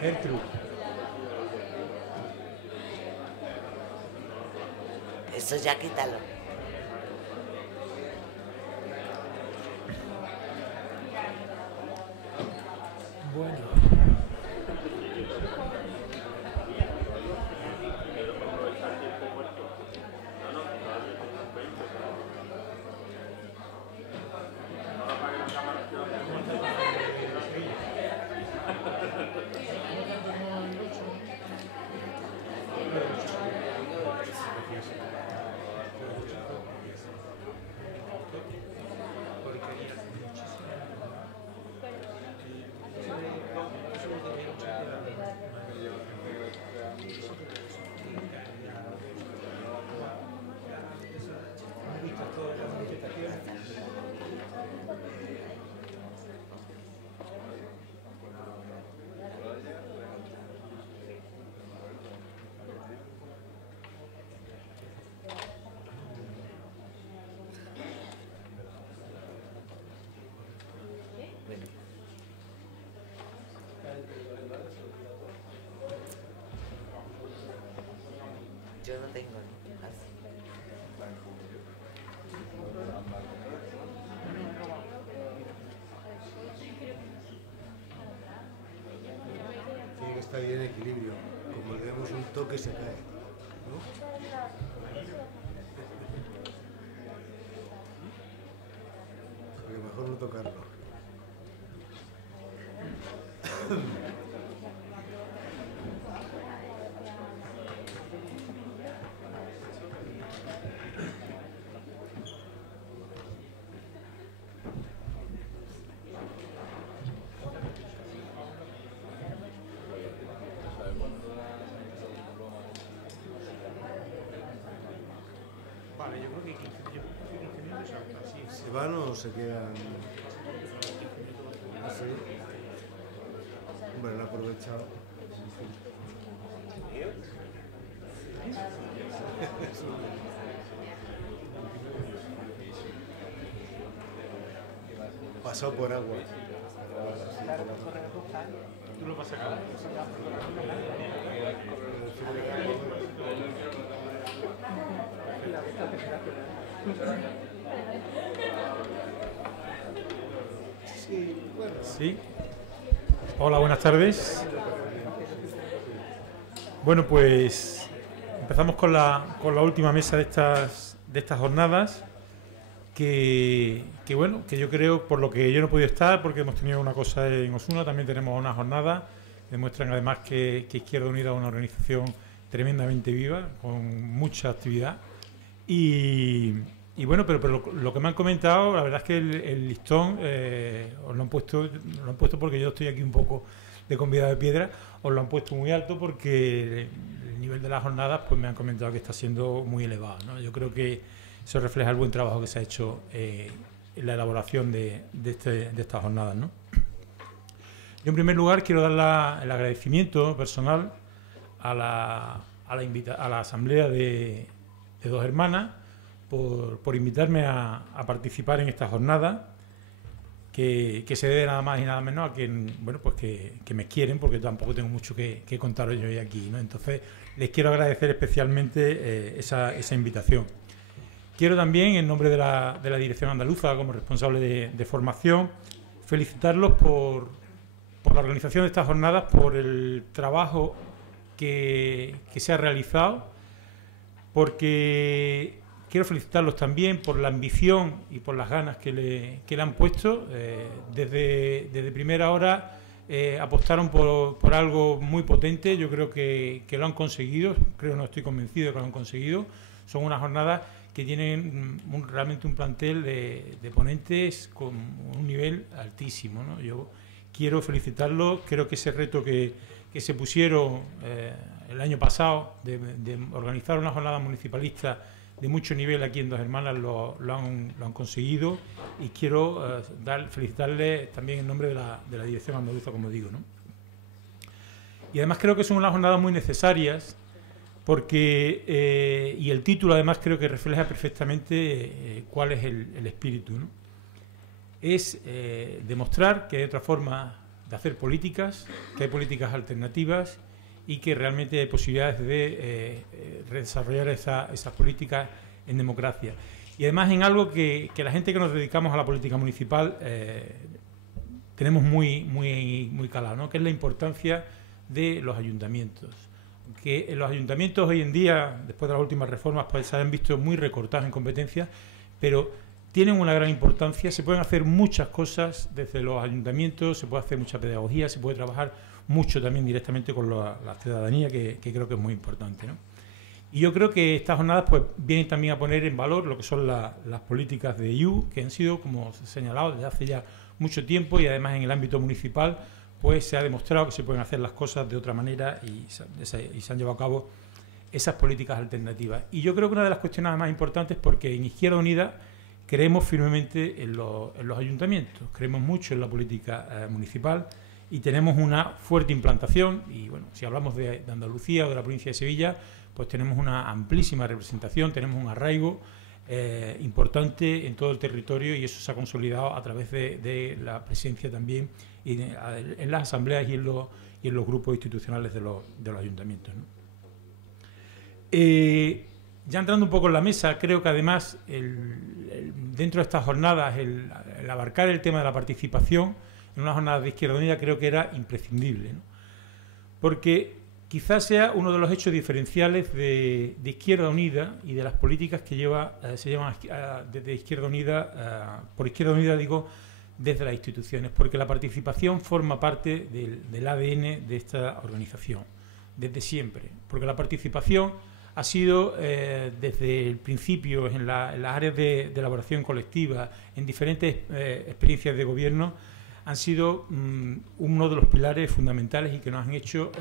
Gertrude. Eso ya quítalo. Bueno. Yo no tengo, ¿no? Tiene que estar bien en equilibrio. Como le demos un toque se cae, ¿no? Porque mejor no tocarlo. Vale, yo creo que 15 minutos así. ¿Se van o se quedan? ¿Así? Hombre, lo he aprovechado. Pasó por agua. Tú lo vas a sacar. Sí. Hola, buenas tardes. Bueno, pues empezamos con la última mesa de estas jornadas. Que bueno, que yo creo, por lo que yo no he podido estar, porque hemos tenido una cosa en Osuna, también tenemos una jornada, demuestran además que Izquierda Unida es una organización tremendamente viva, con mucha actividad. Y bueno, pero lo que me han comentado, la verdad es que el listón os lo han puesto porque yo estoy aquí un poco de convidado de piedra, os lo han puesto muy alto porque el nivel de las jornadas pues me han comentado que está siendo muy elevado, ¿no? Yo creo que eso refleja el buen trabajo que se ha hecho en la elaboración de estas jornadas, ¿no? Yo en primer lugar quiero dar el agradecimiento personal a la asamblea de Dos Hermanas por invitarme a participar en esta jornada que se debe nada más y nada menos a que, bueno, pues que me quieren, porque tampoco tengo mucho que contaros yo hoy aquí, ¿no? Entonces les quiero agradecer especialmente esa invitación. Quiero también, en nombre de la Dirección Andaluza, como responsable de formación, felicitarlos por la organización de estas jornadas, por el trabajo que se ha realizado, porque quiero felicitarlos también por la ambición y por las ganas que le han puesto. Desde primera hora apostaron por algo muy potente. Yo creo que lo han conseguido, no estoy convencido de que lo han conseguido. Son unas jornadas que tienen realmente un plantel de ponentes con un nivel altísimo, ¿no? Yo quiero felicitarlos. Creo que ese reto que se pusieron el año pasado de organizar una jornada municipalista de mucho nivel aquí en Dos Hermanas lo han conseguido, y quiero felicitarles también en nombre de la Dirección Andaluza, como digo, ¿no? Y además creo que son unas jornadas muy necesarias, porque y el título además creo que refleja perfectamente cuál es el espíritu, ¿no? Es demostrar que hay otra forma hacer políticas, que hay políticas alternativas y que realmente hay posibilidades de desarrollar esas políticas en democracia. Y además en algo que la gente que nos dedicamos a la política municipal tenemos muy calado, ¿no? Que es la importancia de los ayuntamientos. Que los ayuntamientos hoy en día, después de las últimas reformas, pues se han visto muy recortados en competencias, pero tienen una gran importancia. Se pueden hacer muchas cosas desde los ayuntamientos, se puede hacer mucha pedagogía, se puede trabajar mucho también directamente con la ciudadanía, que creo que es muy importante, ¿no? Y yo creo que estas jornadas pues vienen también a poner en valor lo que son las políticas de IU, que han sido, como se ha señalado, desde hace ya mucho tiempo, y además en el ámbito municipal pues se ha demostrado que se pueden hacer las cosas de otra manera y se han llevado a cabo esas políticas alternativas. Y yo creo que una de las cuestiones más importantes, porque en Izquierda Unida creemos firmemente en los ayuntamientos, creemos mucho en la política municipal y tenemos una fuerte implantación. Y bueno, si hablamos de Andalucía o de la provincia de Sevilla, pues tenemos una amplísima representación, tenemos un arraigo importante en todo el territorio, y eso se ha consolidado a través de la presencia también y en las asambleas y en los grupos institucionales de los ayuntamientos, ¿no? Ya entrando un poco en la mesa, creo que además dentro de estas jornadas el abarcar el tema de la participación en una jornada de Izquierda Unida creo que era imprescindible, ¿no? Porque quizás sea uno de los hechos diferenciales de Izquierda Unida y de las políticas que se llevan desde Izquierda Unida, por Izquierda Unida digo, desde las instituciones, porque la participación forma parte del ADN de esta organización, desde siempre, porque la participación ha sido desde el principio en las áreas de elaboración colectiva, en diferentes experiencias de gobierno, han sido uno de los pilares fundamentales y que nos han hecho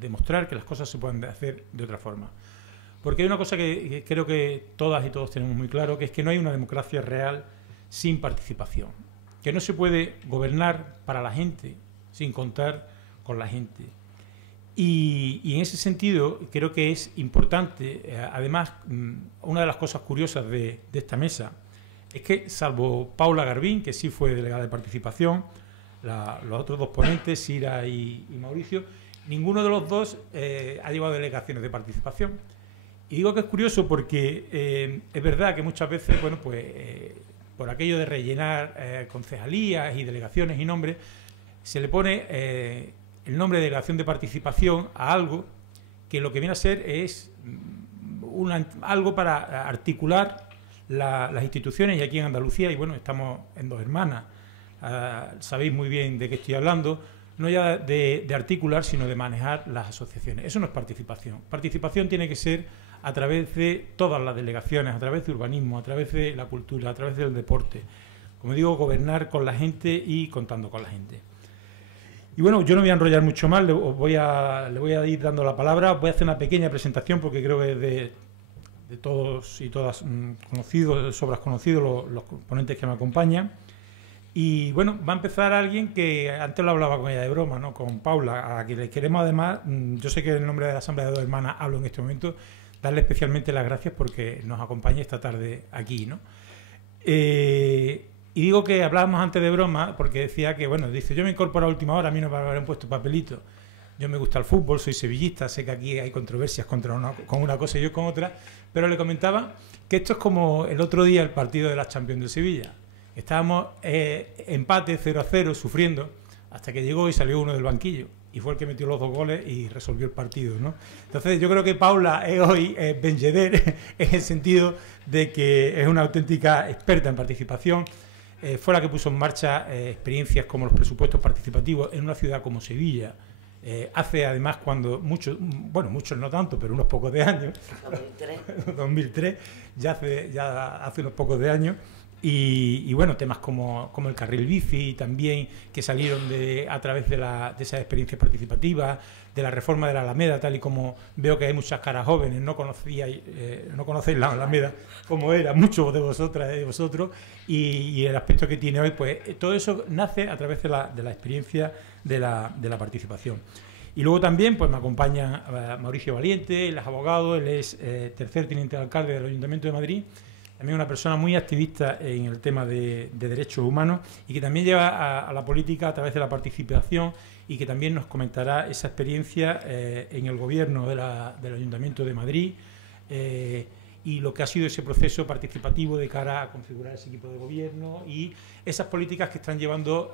demostrar que las cosas se pueden hacer de otra forma. Porque hay una cosa que creo que todas y todos tenemos muy claro, que es que no hay una democracia real sin participación, que no se puede gobernar para la gente sin contar con la gente. Y en ese sentido creo que es importante, además, una de las cosas curiosas de esta mesa es que, salvo Paula Garbín, que sí fue delegada de participación, los otros dos ponentes, Sira y Mauricio, ninguno de los dos ha llevado delegaciones de participación. Y digo que es curioso porque es verdad que muchas veces, bueno, pues por aquello de rellenar concejalías y delegaciones y nombres, se le pone el nombre de delegación de participación a algo que lo que viene a ser es algo para articular las instituciones, y aquí en Andalucía, y bueno, estamos en Dos Hermanas, sabéis muy bien de qué estoy hablando, no ya de articular, sino de manejar las asociaciones. Eso no es participación. Participación tiene que ser a través de todas las delegaciones, a través de urbanismo, a través de la cultura, a través del deporte. Como digo, gobernar con la gente y contando con la gente. Y bueno, yo no voy a enrollar mucho más, le voy a ir dando la palabra. Voy a hacer una pequeña presentación porque creo que es de todos y todas conocidos, de sobras conocidos los ponentes que me acompañan. Y bueno, va a empezar alguien que antes lo hablaba con ella de broma, ¿no? Con Paula, a quien le queremos además, yo sé que en el nombre de la Asamblea de Dos Hermanas hablo en este momento, darle especialmente las gracias porque nos acompaña esta tarde aquí, ¿no? Y digo que hablábamos antes de broma porque decía que, bueno, dice, yo me incorporo a última hora, a mí no me habrán puesto papelito. Yo me gusta el fútbol, soy sevillista, sé que aquí hay controversias con una cosa y yo con otra, pero le comentaba que esto es como el otro día el partido de la Champions de Sevilla. Estábamos empate 0-0, sufriendo, hasta que llegó y salió uno del banquillo, y fue el que metió los 2 goles y resolvió el partido, ¿no? Entonces yo creo que Paula es hoy Ben Yedder en el sentido de que es una auténtica experta en participación. Fue la que puso en marcha experiencias como los presupuestos participativos en una ciudad como Sevilla. Hace además cuando muchos no tanto, pero unos pocos de años, 2003, ya hace unos pocos de años, y bueno, temas como el carril bici también, que salieron a través de esas experiencias participativas, de la reforma de la Alameda, tal y como veo que hay muchas caras jóvenes, no conocéis la Alameda como era, muchos de vosotras y de vosotros, y el aspecto que tiene hoy, pues todo eso nace a través de la experiencia de la participación. Y luego también pues me acompaña Mauricio Valiente, él es abogado, él es tercer teniente de alcalde del Ayuntamiento de Madrid, también una persona muy activista en el tema de derechos humanos y que también lleva a la política a través de la participación y que también nos comentará esa experiencia en el gobierno del Ayuntamiento de Madrid y lo que ha sido ese proceso participativo de cara a configurar ese equipo de gobierno y esas políticas que están llevando,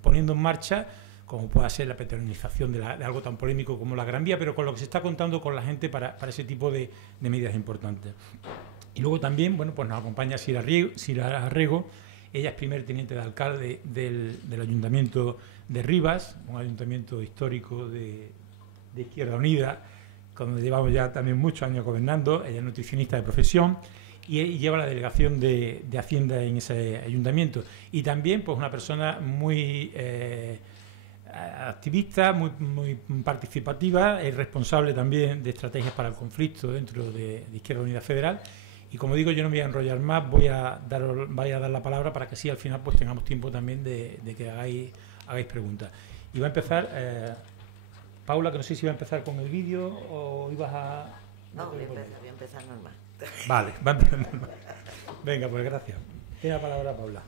poniendo en marcha, como pueda ser la peatonalización de algo tan polémico como la Gran Vía, pero con lo que se está contando con la gente para ese tipo de medidas importantes. Y luego también, bueno, pues nos acompaña Sira Arrego, ella es primer teniente de alcalde del Ayuntamiento de Rivas, un ayuntamiento histórico de Izquierda Unida, donde llevamos ya también muchos años gobernando. Ella es nutricionista de profesión y lleva la delegación de Hacienda en ese ayuntamiento. Y también, pues, una persona muy activista, muy participativa, es responsable también de estrategias para el conflicto dentro de Izquierda Unida Federal. Y como digo, yo no me voy a enrollar más, voy a dar la palabra para que así al final pues tengamos tiempo también de que hagáis preguntas. Y va a empezar, Paula, que no sé si va a empezar con el vídeo o ibas a... No, voy a empezar normal. Vale, va a empezar normal. Venga, pues gracias. Tiene la palabra Paula.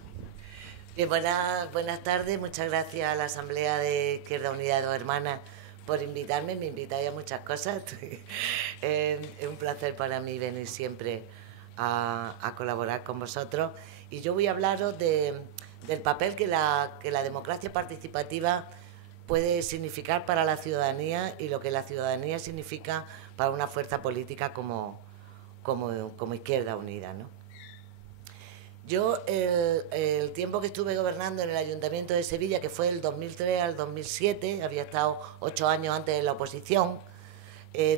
Buenas tardes, muchas gracias a la Asamblea de Izquierda Unida de Dos Hermanas por invitarme, me invitáis a muchas cosas. Es un placer para mí venir siempre a colaborar con vosotros. Y yo voy a hablaros del papel que la democracia participativa puede significar para la ciudadanía y lo que la ciudadanía significa para una fuerza política como Izquierda Unida, ¿no? Yo, el tiempo que estuve gobernando en el Ayuntamiento de Sevilla, que fue del 2003 al 2007, había estado 8 años antes en la oposición,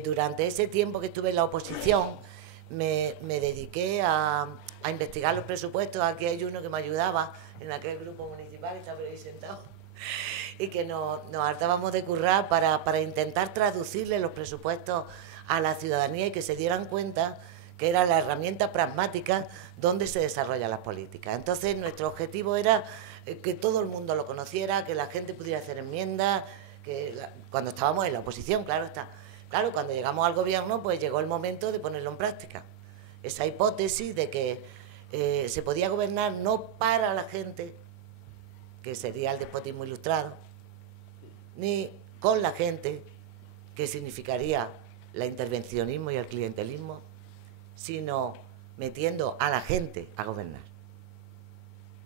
durante ese tiempo que estuve en la oposición me dediqué a investigar los presupuestos. Aquí hay uno que me ayudaba en aquel grupo municipal, está por ahí sentado, y que nos hartábamos de currar para intentar traducirle los presupuestos a la ciudadanía y que se dieran cuenta que era la herramienta pragmática donde se desarrollan las políticas. Entonces, nuestro objetivo era que todo el mundo lo conociera, que la gente pudiera hacer enmiendas, cuando estábamos en la oposición, claro está. Claro, cuando llegamos al gobierno, pues llegó el momento de ponerlo en práctica. Esa hipótesis de que se podía gobernar no para la gente, que sería el despotismo ilustrado, ni con la gente, que significaría el intervencionismo y el clientelismo, sino metiendo a la gente a gobernar.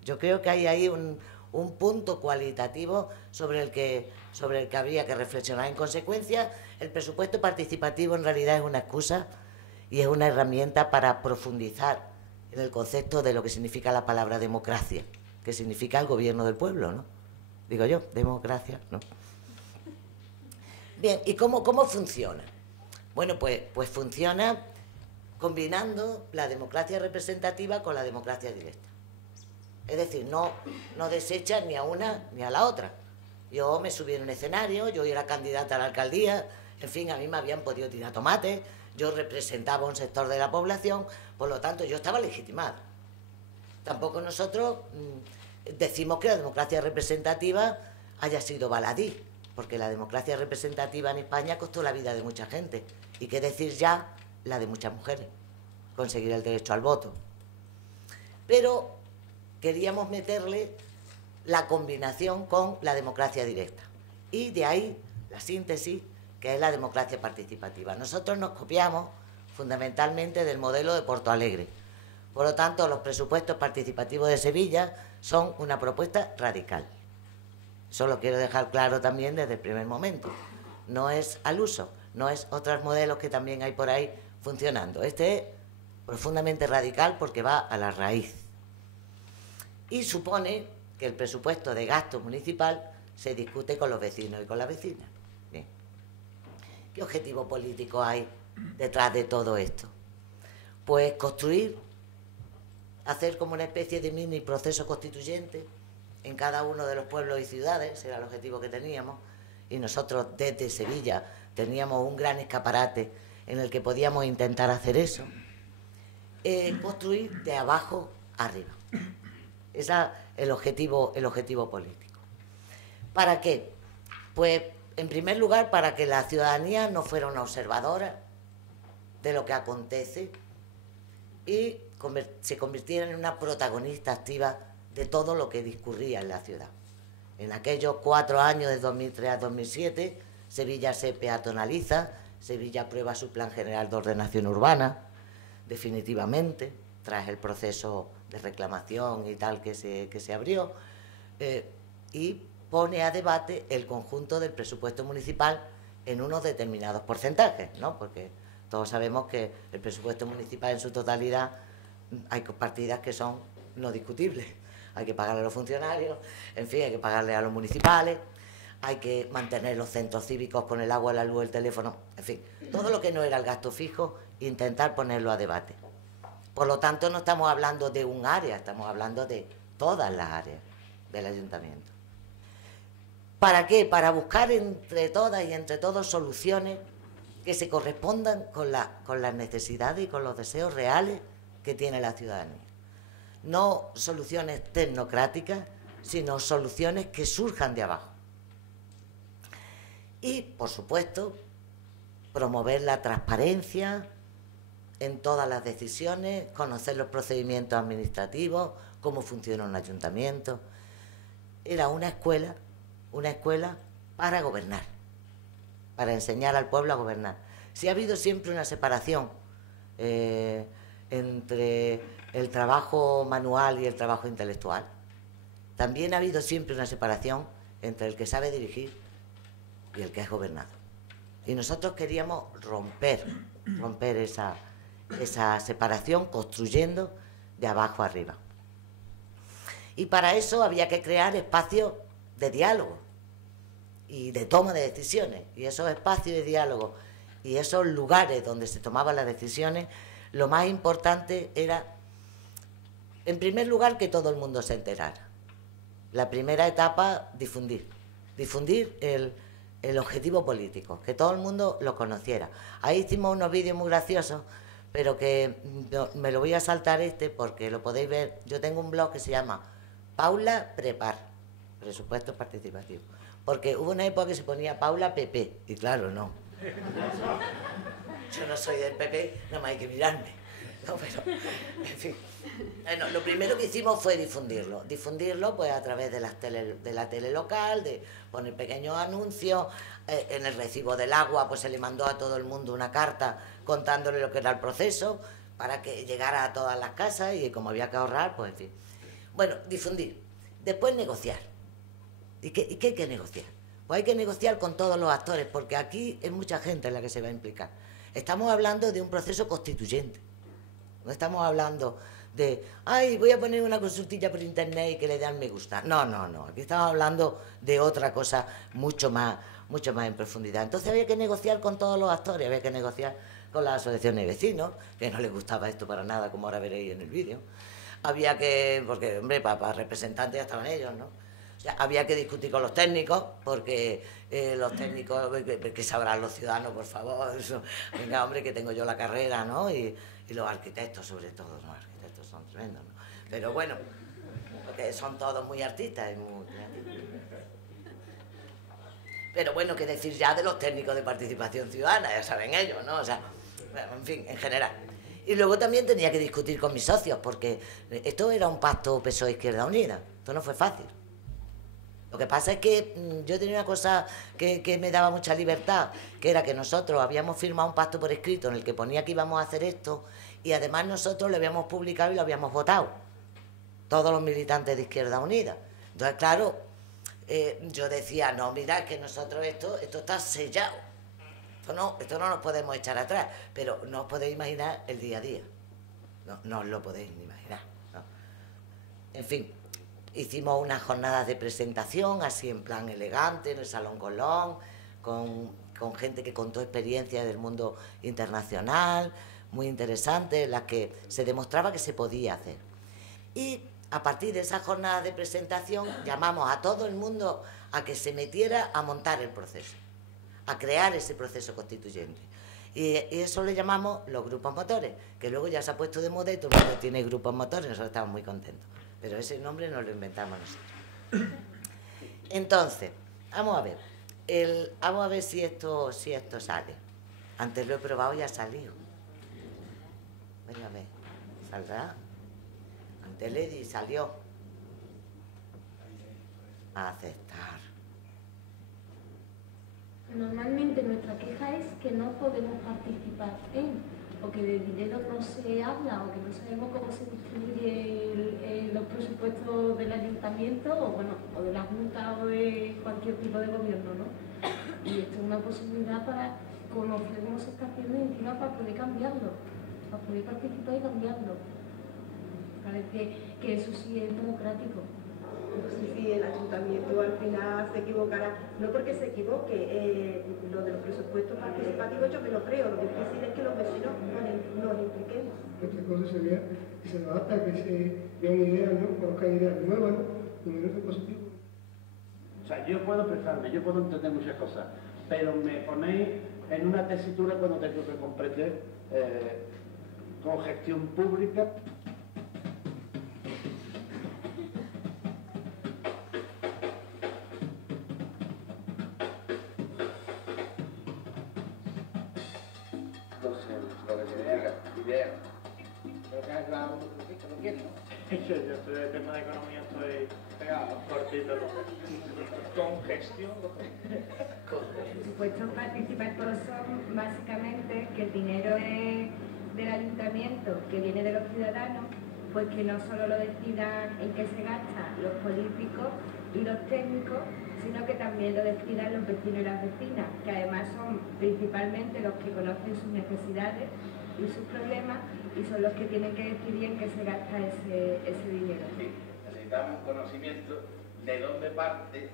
Yo creo que hay ahí un punto cualitativo sobre el que habría que reflexionar. En consecuencia, el presupuesto participativo en realidad es una excusa y es una herramienta para profundizar en el concepto de lo que significa la palabra democracia, que significa el gobierno del pueblo, ¿no? Digo yo, democracia, ¿no? Bien, ¿y cómo funciona? Bueno, pues funciona combinando la democracia representativa con la democracia directa. Es decir, no desecha ni a una ni a la otra. Yo me subí en un escenario, yo era candidata a la alcaldía, en fin, a mí me habían podido tirar tomates, yo representaba un sector de la población, por lo tanto yo estaba legitimada. Tampoco nosotros decimos que la democracia representativa haya sido baladí, porque la democracia representativa en España costó la vida de mucha gente, y qué decir ya la de muchas mujeres, conseguir el derecho al voto. Pero queríamos meterle la combinación con la democracia directa. Y de ahí la síntesis, que es la democracia participativa. Nosotros nos copiamos fundamentalmente del modelo de Porto Alegre. Por lo tanto, los presupuestos participativos de Sevilla son una propuesta radical. Eso lo quiero dejar claro también desde el primer momento. No es al uso, no es otros modelos que también hay por ahí funcionando. Este es profundamente radical porque va a la raíz. Y supone que el presupuesto de gasto municipal se discute con los vecinos y con las vecinas. Bien. ¿Qué objetivo político hay detrás de todo esto? Pues construir, hacer como una especie de mini proceso constituyente en cada uno de los pueblos y ciudades, era el objetivo que teníamos, y nosotros desde Sevilla teníamos un gran escaparate en el que podíamos intentar hacer eso. Construir de abajo arriba. Ese es el objetivo político. ¿Para qué? Pues, en primer lugar, para que la ciudadanía no fuera una observadora de lo que acontece, y se convirtiera en una protagonista activa de todo lo que discurría en la ciudad. En aquellos 4 años, de 2003 a 2007, Sevilla se peatonaliza, Sevilla aprueba su Plan General de Ordenación Urbana, definitivamente, tras el proceso de reclamación y tal que se abrió, y pone a debate el conjunto del presupuesto municipal en unos determinados porcentajes, ¿no? Porque todos sabemos que el presupuesto municipal en su totalidad hay partidas que son no discutibles. Hay que pagarle a los funcionarios, en fin, hay que pagarle a los municipales, hay que mantener los centros cívicos con el agua, la luz, el teléfono, en fin, todo lo que no era el gasto fijo, intentar ponerlo a debate. Por lo tanto, no estamos hablando de un área, estamos hablando de todas las áreas del ayuntamiento. ¿Para qué? Para buscar entre todas y entre todos soluciones que se correspondan con las necesidades y con los deseos reales que tiene la ciudadanía. No soluciones tecnocráticas, sino soluciones que surjan de abajo. Y, por supuesto, promover la transparencia en todas las decisiones, conocer los procedimientos administrativos, cómo funciona un ayuntamiento. Era una escuela para gobernar, para enseñar al pueblo a gobernar. Sí ha habido siempre una separación entre el trabajo manual y el trabajo intelectual. También ha habido siempre una separación entre el que sabe dirigir y el que es gobernado. Y nosotros queríamos romper esa separación, construyendo de abajo arriba. Y para eso había que crear espacios de diálogo y de toma de decisiones. Y esos espacios de diálogo y esos lugares donde se tomaban las decisiones, lo más importante era, en primer lugar, que todo el mundo se enterara. La primera etapa, difundir el objetivo político, que todo el mundo lo conociera. Ahí hicimos unos vídeos muy graciosos, pero que me lo voy a saltar porque lo podéis ver. Yo tengo un blog que se llama Paula Prepar, presupuesto participativo, porque hubo una época que se ponía Paula PP, y claro, no. Yo no soy del PP, nada más hay que mirarme. No, pero, en fin. Bueno, lo primero que hicimos fue difundirlo pues a través de la tele local, de poner pequeños anuncios. En el recibo del agua pues se le mandó a todo el mundo una carta contándole lo que era el proceso para que llegara a todas las casas, y como había que ahorrar, pues en fin. Bueno, difundir. Después negociar. ¿Y qué hay que negociar? Pues hay que negociar con todos los actores, porque aquí es mucha gente la que se va a implicar. Estamos hablando de un proceso constituyente. No estamos hablando de, ay, voy a poner una consultilla por internet y que le den me gusta. No. Aquí estamos hablando de otra cosa mucho más en profundidad. Entonces había que negociar con todos los actores, había que negociar con las asociaciones de vecinos, que no les gustaba esto para nada, como ahora veréis en el vídeo. Había que, porque, hombre, para representantes ya estaban ellos, ¿no? O sea, había que discutir con los técnicos, porque los técnicos, que sabrán los ciudadanos, por favor, eso, venga, hombre, que tengo yo la carrera, ¿no? Y los arquitectos, sobre todo, los arquitectos son tremendos, ¿no? Pero bueno, porque son todos muy artistas y muy creativos. Pero bueno, qué decir ya de los técnicos de participación ciudadana, ya saben ellos, ¿no? O sea, en fin, en general. Y luego también tenía que discutir con mis socios, porque esto era un pacto PSOE-Izquierda Unida, esto no fue fácil. Lo que pasa es que yo tenía una cosa que me daba mucha libertad, que era que nosotros habíamos firmado un pacto por escrito en el que ponía que íbamos a hacer esto, y además nosotros lo habíamos publicado y lo habíamos votado, todos los militantes de Izquierda Unida. Entonces, claro, yo decía, no, mira, es que nosotros esto está sellado, esto no nos podemos echar atrás, pero no os podéis imaginar el día a día, no os lo podéis ni imaginar, ¿no? En fin. Hicimos unas jornadas de presentación, así en plan elegante, en el Salón Colón, con gente que contó experiencias del mundo internacional, muy interesantes, en las que se demostraba que se podía hacer. Y a partir de esas jornadas de presentación llamamos a todo el mundo a que se metiera a montar el proceso, a crear ese proceso constituyente. Y eso le llamamos los grupos motores, que luego ya se ha puesto de moda y todo el mundo tiene grupos motores, nosotros estamos muy contentos. Pero ese nombre nos lo inventamos nosotros. Entonces, vamos a ver si esto sale. Antes lo he probado y ha salido. Venga a ver. saldrá. Antes le di, salió. A aceptar. Normalmente nuestra queja es que no podemos participar o que de dinero no se habla, o que no sabemos cómo se distribuyen los presupuestos del ayuntamiento, o de la Junta, o de cualquier tipo de gobierno, ¿no? Y esto es una posibilidad para conocer cómo se está haciendo y encima para poder cambiarlo, para poder participar y cambiarlo. Parece que eso sí es democrático. No sé si el ayuntamiento al final se equivocará, no porque se equivoque, lo de los presupuestos participativos yo me lo creo, lo difícil es que los vecinos nos impliquemos. Otra cosa sería que se adapta, que se den ideas, ¿no? Conozcan ideas nuevas, ¿no? Numerosos positivos. O sea, yo puedo expresarme, yo puedo entender muchas cosas, pero me ponéis en una tesitura cuando tengo que comprender con gestión pública. Yo estoy de tema de economía, estoy pegado, cortito. Con gestión. Los presupuestos participativos son básicamente que el dinero del ayuntamiento que viene de los ciudadanos, pues que no solo lo decidan en qué se gastan los políticos y los técnicos, sino que también lo decidan los vecinos y las vecinas, que además son principalmente los que conocen sus necesidades y sus problemas, y son los que tienen que decidir en qué se gasta ese dinero. Sí, necesitamos un conocimiento de dónde parte,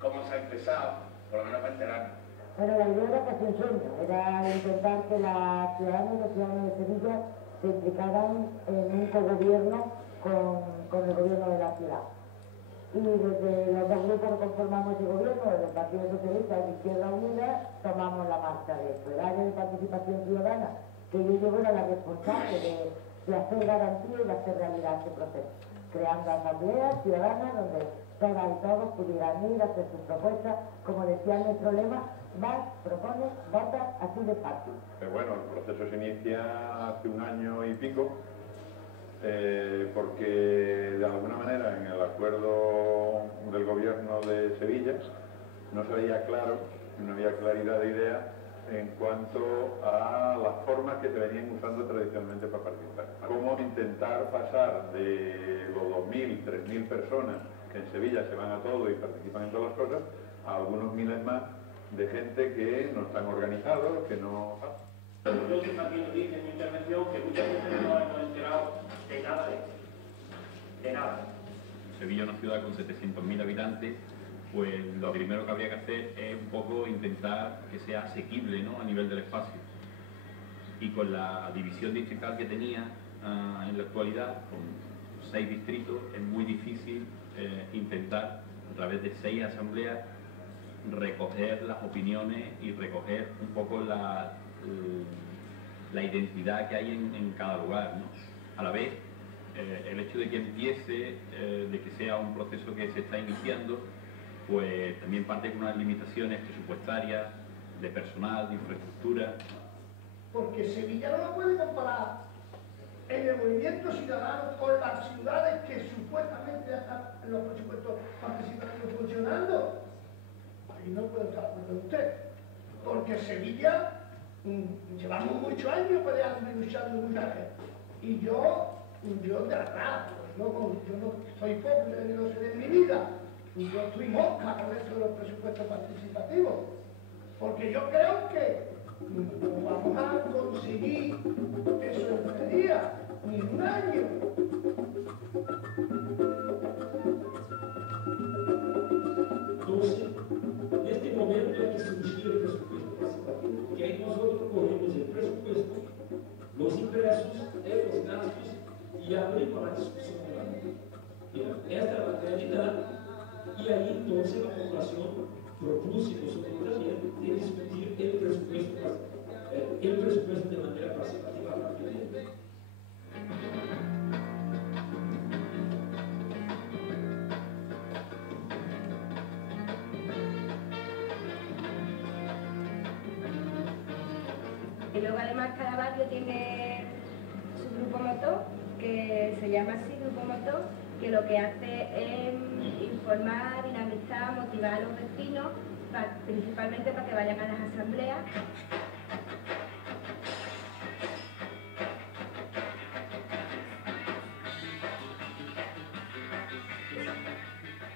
cómo se ha empezado, por lo menos para enterarnos. Bueno, la idea era casi un sueño, era intentar que las ciudadanas y los ciudadanos de Sevilla se implicaran en un cogobierno con el gobierno de la ciudad. Y desde los dos grupos que conformamos ese gobierno, desde el Partido Socialista y de Izquierda Unida, tomamos la marcha de esto. El área de participación ciudadana que yo llevo era la responsable de hacer garantía y de hacer realidad este proceso, creando asambleas ciudadanas donde todas y todos pudieran ir a hacer sus propuestas, como decía nuestro lema, vas, propones, votas, así de fácil. Bueno, el proceso se inicia hace un año y pico, porque de alguna manera en el acuerdo del gobierno de Sevilla no se veía claro, no había claridad de idea en cuanto a las formas que se venían usando tradicionalmente para participar. Cómo intentar pasar de los 2.000, 3.000 personas que en Sevilla se van a todo y participan en todas las cosas, a algunos miles más de gente que no están organizados, que no... Yo también lo dije en mi intervención que mucha gente no hemos enterado de nada de esto. De nada. Sevilla es una ciudad con 700.000 habitantes, pues lo primero que habría que hacer es un poco intentar que sea asequible, ¿no?, a nivel del espacio. Y con la división distrital que tenía en la actualidad, con 6 distritos, es muy difícil intentar, a través de 6 asambleas, recoger las opiniones y recoger un poco la identidad que hay en cada lugar, ¿no? A la vez, el hecho de que empiece, de que sea un proceso que se está iniciando, pues también parte con unas limitaciones presupuestarias, de personal, de infraestructura. Porque Sevilla no lo puede comparar en el movimiento ciudadano con las ciudades que supuestamente ya están en los presupuestos participativos funcionando. Ahí no puedo estar de acuerdo con usted, porque Sevilla llevamos muchos años peleando y luchando en una red. Y yo de verdad, yo no soy pobre ni lo sé en mi vida. Yo estoy mosca con eso de los presupuestos participativos, porque yo creo que no vamos a conseguir eso en 3 días, ni en un año. Entonces, en este momento hay que surgir el presupuesto participativo, porque ahí nosotros cogemos el presupuesto, los ingresos, los gastos y abrimos la discusión de la ley. Esta es la realidad. Y ahí entonces la población propuso nosotros también de discutir el presupuesto de manera participativa rápidamente. Y luego además cada barrio tiene su grupo motor, que se llama así, Grupo Motor, que lo que hace es informar, dinamizar, motivar a los vecinos, principalmente para que vayan a las asambleas.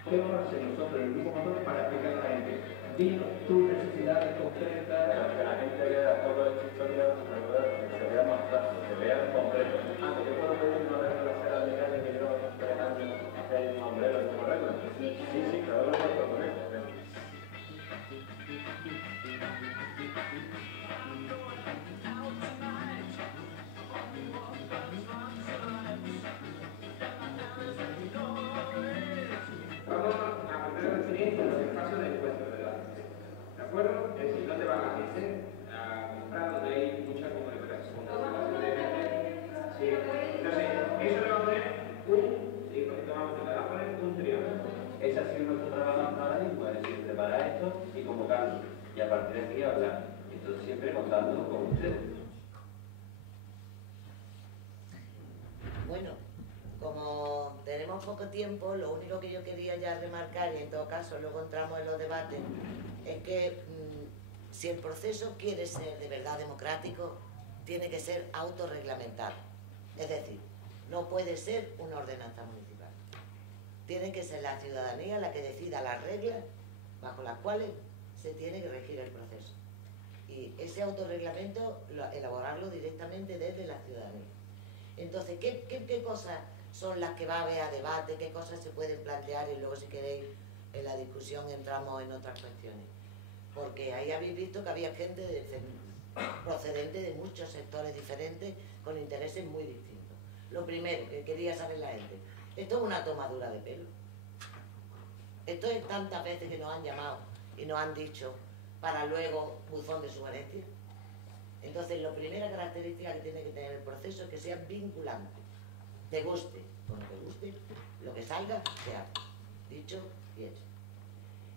¿Qué vamos a hacer nosotros en el Grupo Motor para explicar a la gente? Dinos tus necesidades concretas. Que la gente vea toda esta historia, que se vea más fácil, que vea en concreto. Yo puedo pedir una regla de la alcalde que lleva 3 años que hay un hombrero y una regla. Sí, claro, lo puedo proponer. ¿De acuerdo? Es decir, no te van a decir a comprar donde hay mucha comunicación. Sí. Entonces, eso le va a poner un triángulo. Ese ha sido nuestro trabajo hasta ahora mismo, es decir, preparar esto y convocarlo. Y a partir de aquí hablar. Entonces siempre contando con ustedes. Bueno, como tenemos poco tiempo, lo único que yo quería ya remarcar, y en todo caso luego entramos en los debates, es que si el proceso quiere ser de verdad democrático, tiene que ser autorreglamentado. Es decir, no puede ser una ordenanza municipal. Tiene que ser la ciudadanía la que decida las reglas bajo las cuales se tiene que regir el proceso. Y ese autorreglamento, elaborarlo directamente desde la ciudadanía. Entonces, ¿qué cosas son las que va a haber a debate? ¿Qué cosas se pueden plantear? Y luego, si queréis, en la discusión entramos en otras cuestiones. Porque ahí habéis visto que había gente procedente de muchos sectores diferentes con intereses muy distintos. Lo primero que quería saber la gente, esto es una tomadura de pelo. Esto es tantas veces que nos han llamado y nos han dicho para luego buzón de sugerencias. Entonces, la primera característica que tiene que tener el proceso es que sea vinculante. Te guste o no te guste, lo que salga, se hace. Dicho y hecho.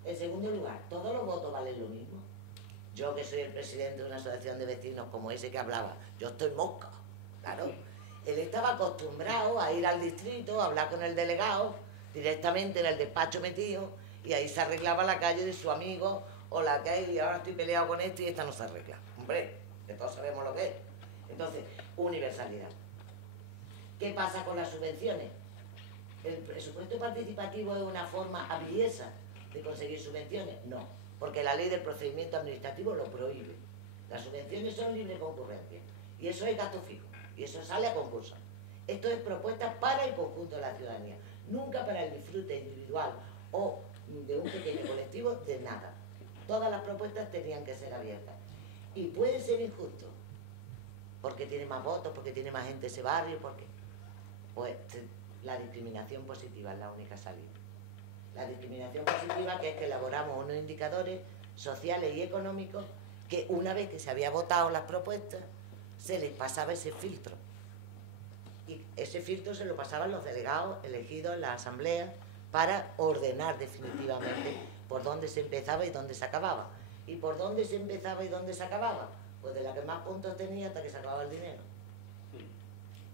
En segundo lugar, ¿todos los votos valen lo mismo? Yo, que soy el presidente de una asociación de vecinos como ese que hablaba, yo estoy mosca, claro. Él estaba acostumbrado a ir al distrito, a hablar con el delegado, directamente en el despacho metido, y ahí se arreglaba la calle de su amigo, o la calle, y ahora estoy peleado con esto y esta no se arregla. Hombre, que todos sabemos lo que es. Entonces, universalidad. ¿Qué pasa con las subvenciones? ¿El presupuesto participativo es una forma aviesa de conseguir subvenciones? No, porque la ley del procedimiento administrativo lo prohíbe. Las subvenciones son libre concurrencia y eso es gasto fijo y eso sale a concurso. Esto es propuesta para el conjunto de la ciudadanía, nunca para el disfrute individual o de un pequeño colectivo, de nada. Todas las propuestas tenían que ser abiertas y puede ser injusto porque tiene más votos, porque tiene más gente ese barrio, porque pues la discriminación positiva es la única salida. La discriminación positiva, que es que elaboramos unos indicadores sociales y económicos que una vez que se había votado las propuestas, se les pasaba ese filtro. Y ese filtro se lo pasaban los delegados elegidos en la asamblea para ordenar definitivamente por dónde se empezaba y dónde se acababa. ¿Y por dónde se empezaba y dónde se acababa? Pues de la que más puntos tenía hasta que se acababa el dinero.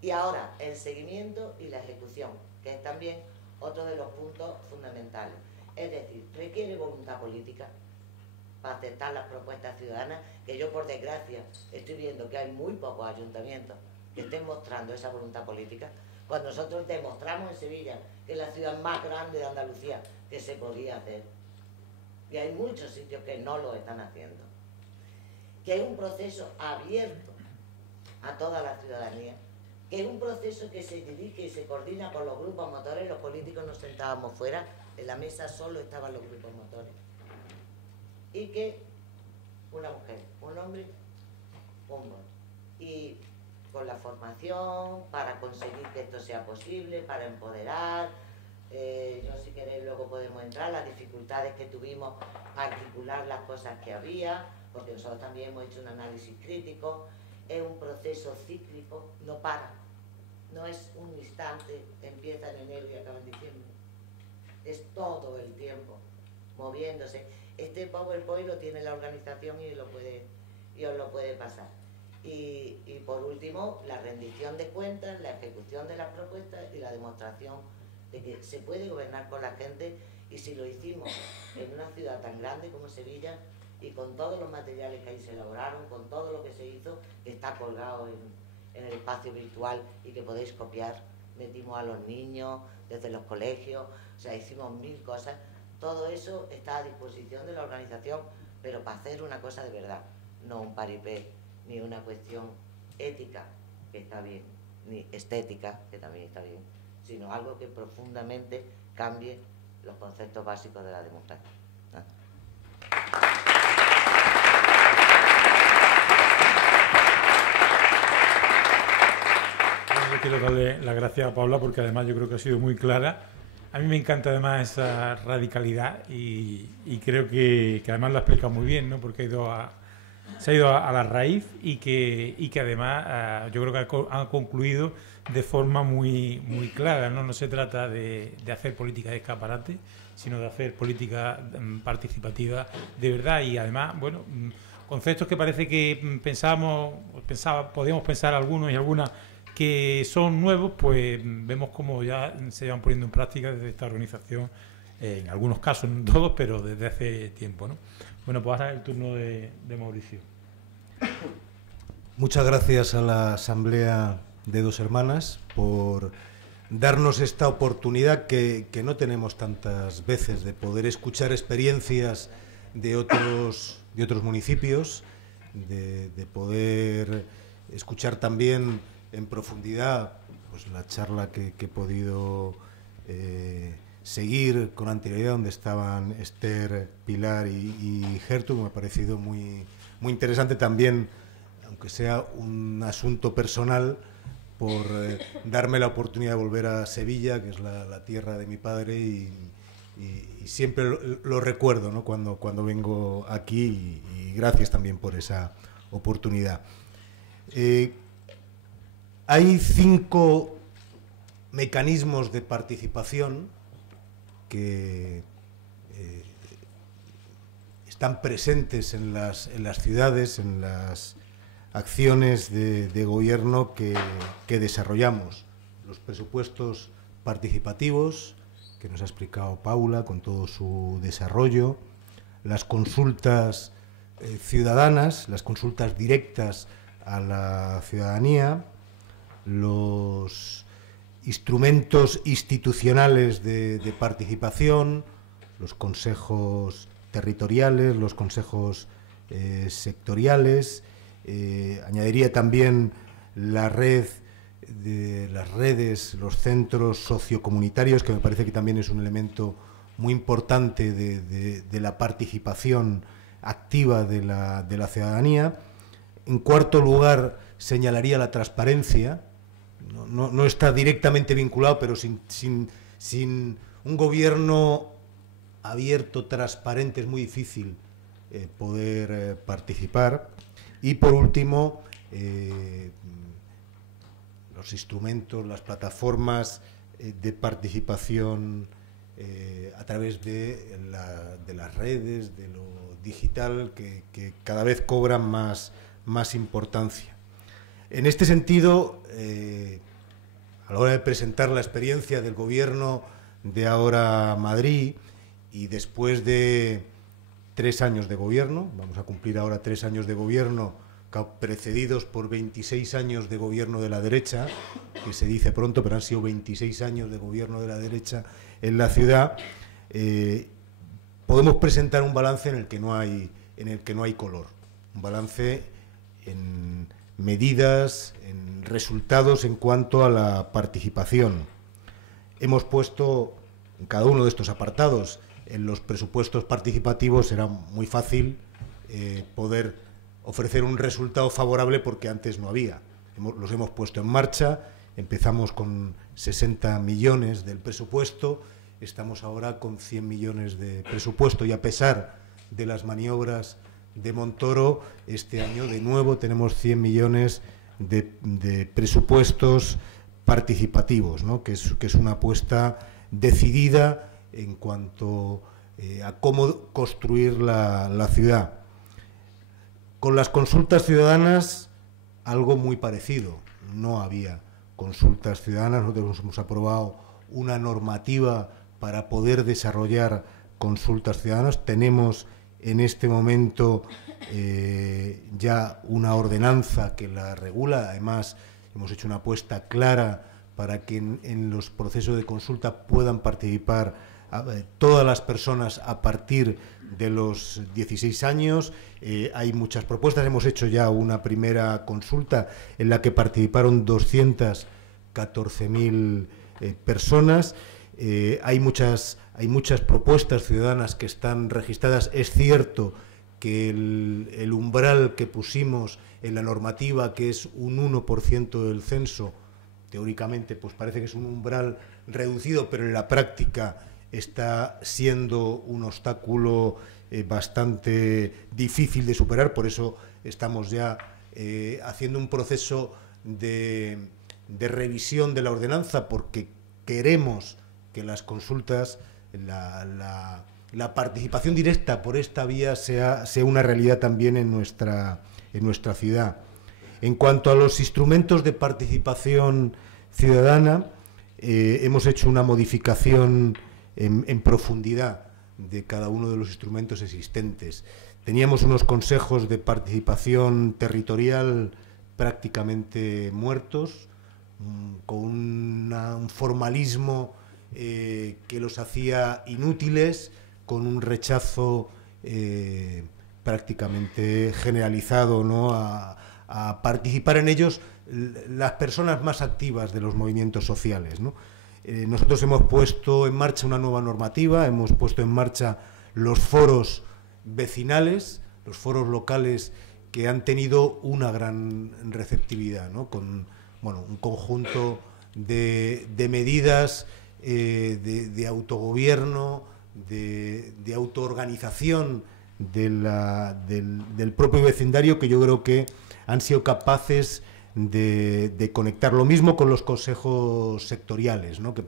Y ahora, el seguimiento y la ejecución, que es también otro de los puntos fundamentales. Es decir, requiere voluntad política para aceptar las propuestas ciudadanas, que yo, por desgracia, estoy viendo que hay muy pocos ayuntamientos que estén mostrando esa voluntad política, cuando nosotros demostramos en Sevilla, que es la ciudad más grande de Andalucía, que se podía hacer. Y hay muchos sitios que no lo están haciendo. Que hay un proceso abierto a toda la ciudadanía, que es un proceso que se dirige y se coordina por los grupos motores. Los políticos nos sentábamos fuera, en la mesa solo estaban los grupos motores. Y que una mujer, un hombre, un voto. Y con la formación, para conseguir que esto sea posible, para empoderar, yo si queréis luego podemos entrar, las dificultades que tuvimos para articular las cosas que había, porque nosotros también hemos hecho un análisis crítico. Es un proceso cíclico, no para, no es un instante, empieza en enero y acaba en diciembre, es todo el tiempo moviéndose. Este PowerPoint lo tiene la organización y os lo puede pasar. Y por último, la rendición de cuentas, la ejecución de las propuestas y la demostración de que se puede gobernar con la gente, y si lo hicimos en una ciudad tan grande como Sevilla y con todos los materiales que ahí se elaboraron, con todo lo que se hizo, que está colgado en el espacio virtual y que podéis copiar, metimos a los niños desde los colegios, o sea, hicimos 1000 cosas, todo eso está a disposición de la organización, pero para hacer una cosa de verdad, no un paripé, ni una cuestión ética, que está bien, ni estética, que también está bien, sino algo que profundamente cambie los conceptos básicos de la democracia. Yo quiero darle las gracias a Paula porque además yo creo que ha sido muy clara. A mí me encanta además esa radicalidad y creo que además lo ha explicado muy bien, ¿no? Porque se ha ido a la raíz y que además yo creo que ha concluido de forma muy clara, ¿no? No se trata de hacer política de escaparate, sino de hacer política participativa de verdad, y además, bueno, conceptos que parece que podíamos pensar algunos y algunas que son nuevos, pues vemos como ya se van poniendo en práctica desde esta organización, en algunos casos, no todos, pero desde hace tiempo, ¿no? Bueno, pues ahora el turno de Mauricio. Muchas gracias a la Asamblea de Dos Hermanas por darnos esta oportunidad que no tenemos tantas veces, de poder escuchar experiencias de otros municipios, de poder escuchar también en profundidad pues la charla que he podido seguir con anterioridad, donde estaban Esther, Pilar y Gertrude. Me ha parecido muy interesante también, aunque sea un asunto personal, por darme la oportunidad de volver a Sevilla, que es la tierra de mi padre, y siempre lo recuerdo, ¿no? cuando vengo aquí, y gracias también por esa oportunidad. Hay 5 mecanismos de participación que están presentes en las ciudades, en las acciones de gobierno que desarrollamos. Los presupuestos participativos, que nos ha explicado Paula con todo su desarrollo, las consultas ciudadanas, las consultas directas a la ciudadanía, los instrumentos institucionales de participación, los consejos territoriales, los consejos sectoriales. Añadiría también la red de las redes, los centros sociocomunitarios, que me parece que también es un elemento muy importante de la participación activa de la ciudadanía. En cuarto lugar, señalaría la transparencia. No está directamente vinculado, pero sin un gobierno abierto, transparente, es muy difícil poder participar. Y por último, los instrumentos, las plataformas de participación a través de las redes, de lo digital, que cada vez cobran más importancia. En este sentido, a la hora de presentar la experiencia del gobierno de ahora Madrid, y después de 3 años de gobierno, vamos a cumplir ahora 3 años de gobierno, precedidos por 26 años de gobierno de la derecha, que se dice pronto, pero han sido 26 años de gobierno de la derecha en la ciudad, podemos presentar un balance en el que no hay color, un balance en medidas, en resultados en cuanto a la participación. Hemos puesto en cada uno de estos apartados, en los presupuestos participativos era muy fácil poder ofrecer un resultado favorable porque antes no había. Los hemos puesto en marcha, empezamos con 60 millones del presupuesto, estamos ahora con 100 millones de presupuesto, y a pesar de las maniobras de Montoro, este año de nuevo tenemos 100 millones de presupuestos participativos, ¿no? que es una apuesta decidida en cuanto a cómo construir la ciudad. Con las consultas ciudadanas algo muy parecido. No había consultas ciudadanas. Nosotros hemos aprobado una normativa para poder desarrollar consultas ciudadanas. Tenemos en este momento ya una ordenanza que la regula. Además, hemos hecho una apuesta clara para que en los procesos de consulta puedan participar todas las personas a partir de los 16 años. Hay muchas propuestas. Hemos hecho ya una primera consulta en la que participaron 214.000 personas. Hay muchas propuestas ciudadanas que están registradas. Es cierto que el umbral que pusimos en la normativa, que es un 1% del censo, teóricamente pues parece que es un umbral reducido, pero en la práctica está siendo un obstáculo bastante difícil de superar. Por eso estamos ya haciendo un proceso de revisión de la ordenanza, porque queremos que las consultas, la participación directa por esta vía sea una realidad también en nuestra ciudad. En cuanto a los instrumentos de participación ciudadana, hemos hecho una modificación en profundidad de cada uno de los instrumentos existentes. Teníamos unos consejos de participación territorial prácticamente muertos, con un formalismo que los hacía inútiles, con un rechazo prácticamente generalizado, ¿no?, a participar en ellos las personas más activas de los movimientos sociales, ¿no? Nosotros hemos puesto en marcha una nueva normativa, hemos puesto en marcha los foros vecinales, los foros locales, que han tenido una gran receptividad, ¿no?, con un conjunto de medidas de autogobierno, de autoorganización del propio vecindario, que yo creo que han sido capaces de conectar. Lo mismo con los consejos sectoriales, ¿no?, que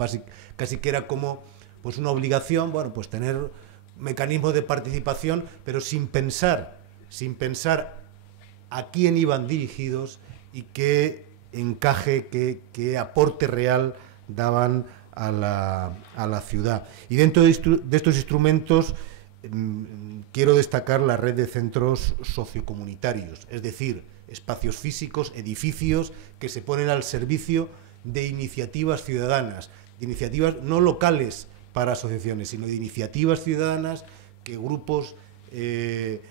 casi que era como pues una obligación, pues tener mecanismos de participación, pero sin pensar a quién iban dirigidos y qué encaje, qué aporte real daban a la ciudad. Y dentro de estos instrumentos quiero destacar la red de centros sociocomunitarios, es decir, espacios físicos, edificios que se ponen al servicio de iniciativas ciudadanas, de iniciativas no locales para asociaciones, sino de iniciativas ciudadanas que grupos de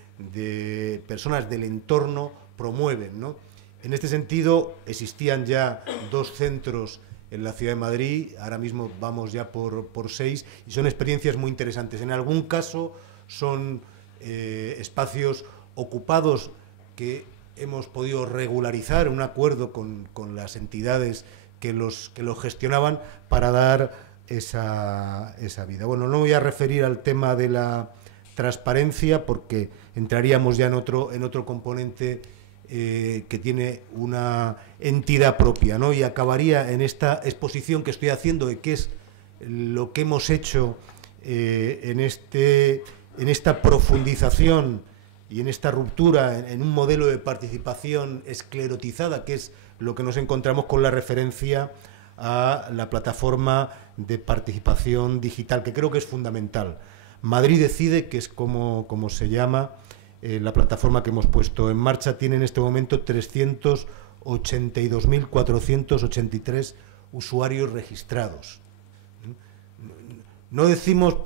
personas del entorno promueven, ¿no? En este sentido, existían ya 2 centros en la ciudad de Madrid, ahora mismo vamos ya por 6, y son experiencias muy interesantes. En algún caso son espacios ocupados que hemos podido regularizar en un acuerdo con las entidades que los gestionaban para dar esa vida. Bueno, no me voy a referir al tema de la transparencia porque entraríamos ya en otro componente que tiene una entidad propia, ¿no? Y acabaría en esta exposición que estoy haciendo de qué es lo que hemos hecho en esta profundización y en esta ruptura en un modelo de participación esclerotizada, que es lo que nos encontramos con la referencia a la plataforma de participación digital, que creo que es fundamental. Madrid Decide, que es como se llama la plataforma que hemos puesto en marcha, tiene en este momento 382.483 usuarios registrados. No decimos,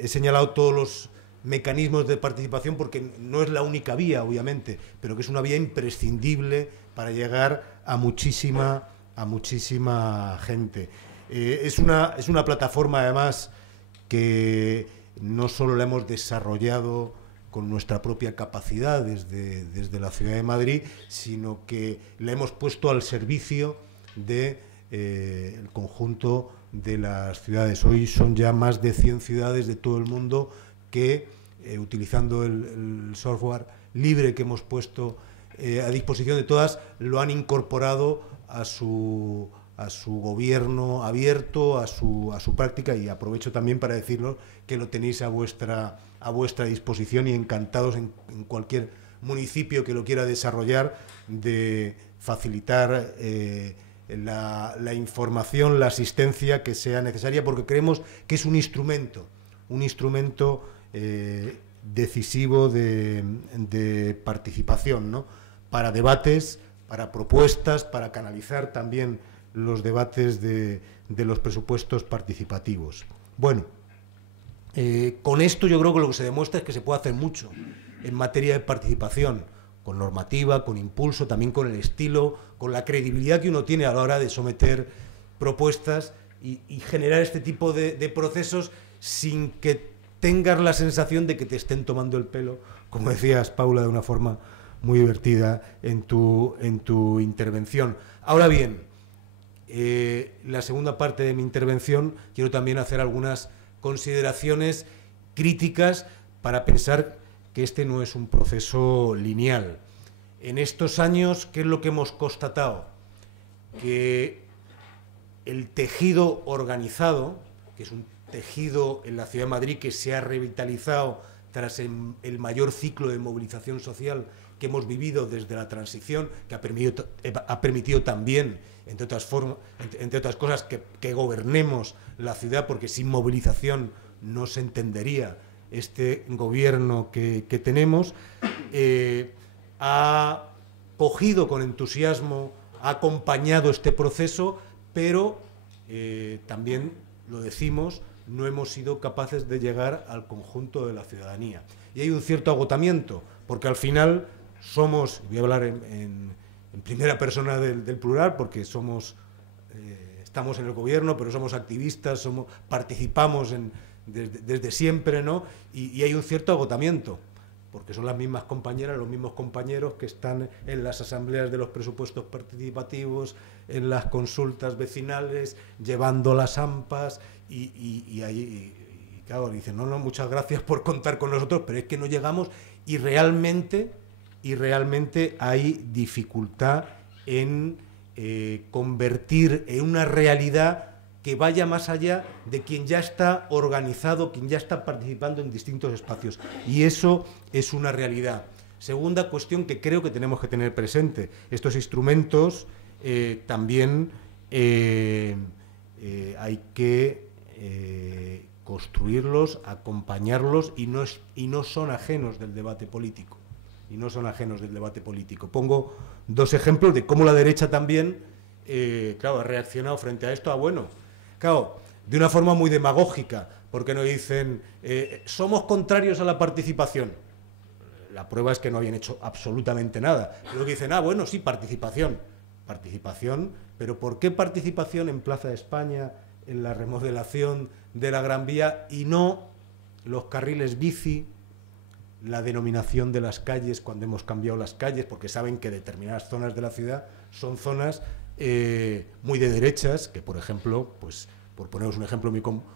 he señalado todos los mecanismos de participación porque no es la única vía, obviamente, pero que es una vía imprescindible para llegar a muchísima gente. Es una plataforma, además, que no solo la hemos desarrollado con nuestra propia capacidad desde la Ciudad de Madrid, sino que la hemos puesto al servicio del conjunto de las ciudades. Hoy son ya más de 100 ciudades de todo el mundo que, utilizando el software libre que hemos puesto a disposición de todas, lo han incorporado a su gobierno abierto, a su práctica, y aprovecho también para decirlo que lo tenéis a vuestra disposición y encantados en cualquier municipio que lo quiera desarrollar, de facilitar la información, la asistencia que sea necesaria, porque creemos que es un instrumento decisivo de participación, ¿no? Para debates, para propuestas, para canalizar también los debates de los presupuestos participativos. Bueno, con esto yo creo que lo que se demuestra es que se puede hacer mucho en materia de participación, con normativa, con impulso, también con el estilo, con la credibilidad que uno tiene a la hora de someter propuestas y generar este tipo de procesos sin que tengas la sensación de que te estén tomando el pelo, como decías, Paula, de una forma muy divertida en tu intervención. Ahora bien, la segunda parte de mi intervención quiero también hacer algunas consideraciones críticas para pensar que este no es un proceso lineal. En estos años, ¿qué es lo que hemos constatado? Que el tejido organizado, que es un tejido en la Ciudad de Madrid que se ha revitalizado tras el mayor ciclo de movilización social que hemos vivido desde la transición, que ha permitido también, entre otras cosas, que gobernemos la ciudad, porque sin movilización no se entendería este gobierno que tenemos, ha cogido con entusiasmo, ha acompañado este proceso, pero también, lo decimos, no hemos sido capaces de llegar al conjunto de la ciudadanía. Y hay un cierto agotamiento, porque al final somos, voy a hablar en primera persona del plural, porque estamos en el gobierno, pero somos activistas, participamos desde siempre, ¿no? Y hay un cierto agotamiento, porque son las mismas compañeras, los mismos compañeros que están en las asambleas de los presupuestos participativos, en las consultas vecinales, llevando las AMPAs, y ahí, claro, dicen, no, muchas gracias por contar con nosotros, pero es que no llegamos, y realmente hay dificultad en convertir en una realidad que vaya más allá de quien ya está organizado, quien ya está participando en distintos espacios. Y eso es una realidad. Segunda cuestión que creo que tenemos que tener presente. Estos instrumentos también hay que construirlos, acompañarlos, y no son ajenos del debate político. Pongo dos ejemplos de cómo la derecha también, ha reaccionado frente a esto. Claro, de una forma muy demagógica, porque nos dicen, somos contrarios a la participación. La prueba es que no habían hecho absolutamente nada. Luego dicen, sí, participación, pero ¿por qué participación en Plaza de España, en la remodelación de la Gran Vía, y no los carriles bici, la denominación de las calles cuando hemos cambiado las calles, porque saben que determinadas zonas de la ciudad son zonas muy de derechas, que por ejemplo, pues por poneros un ejemplo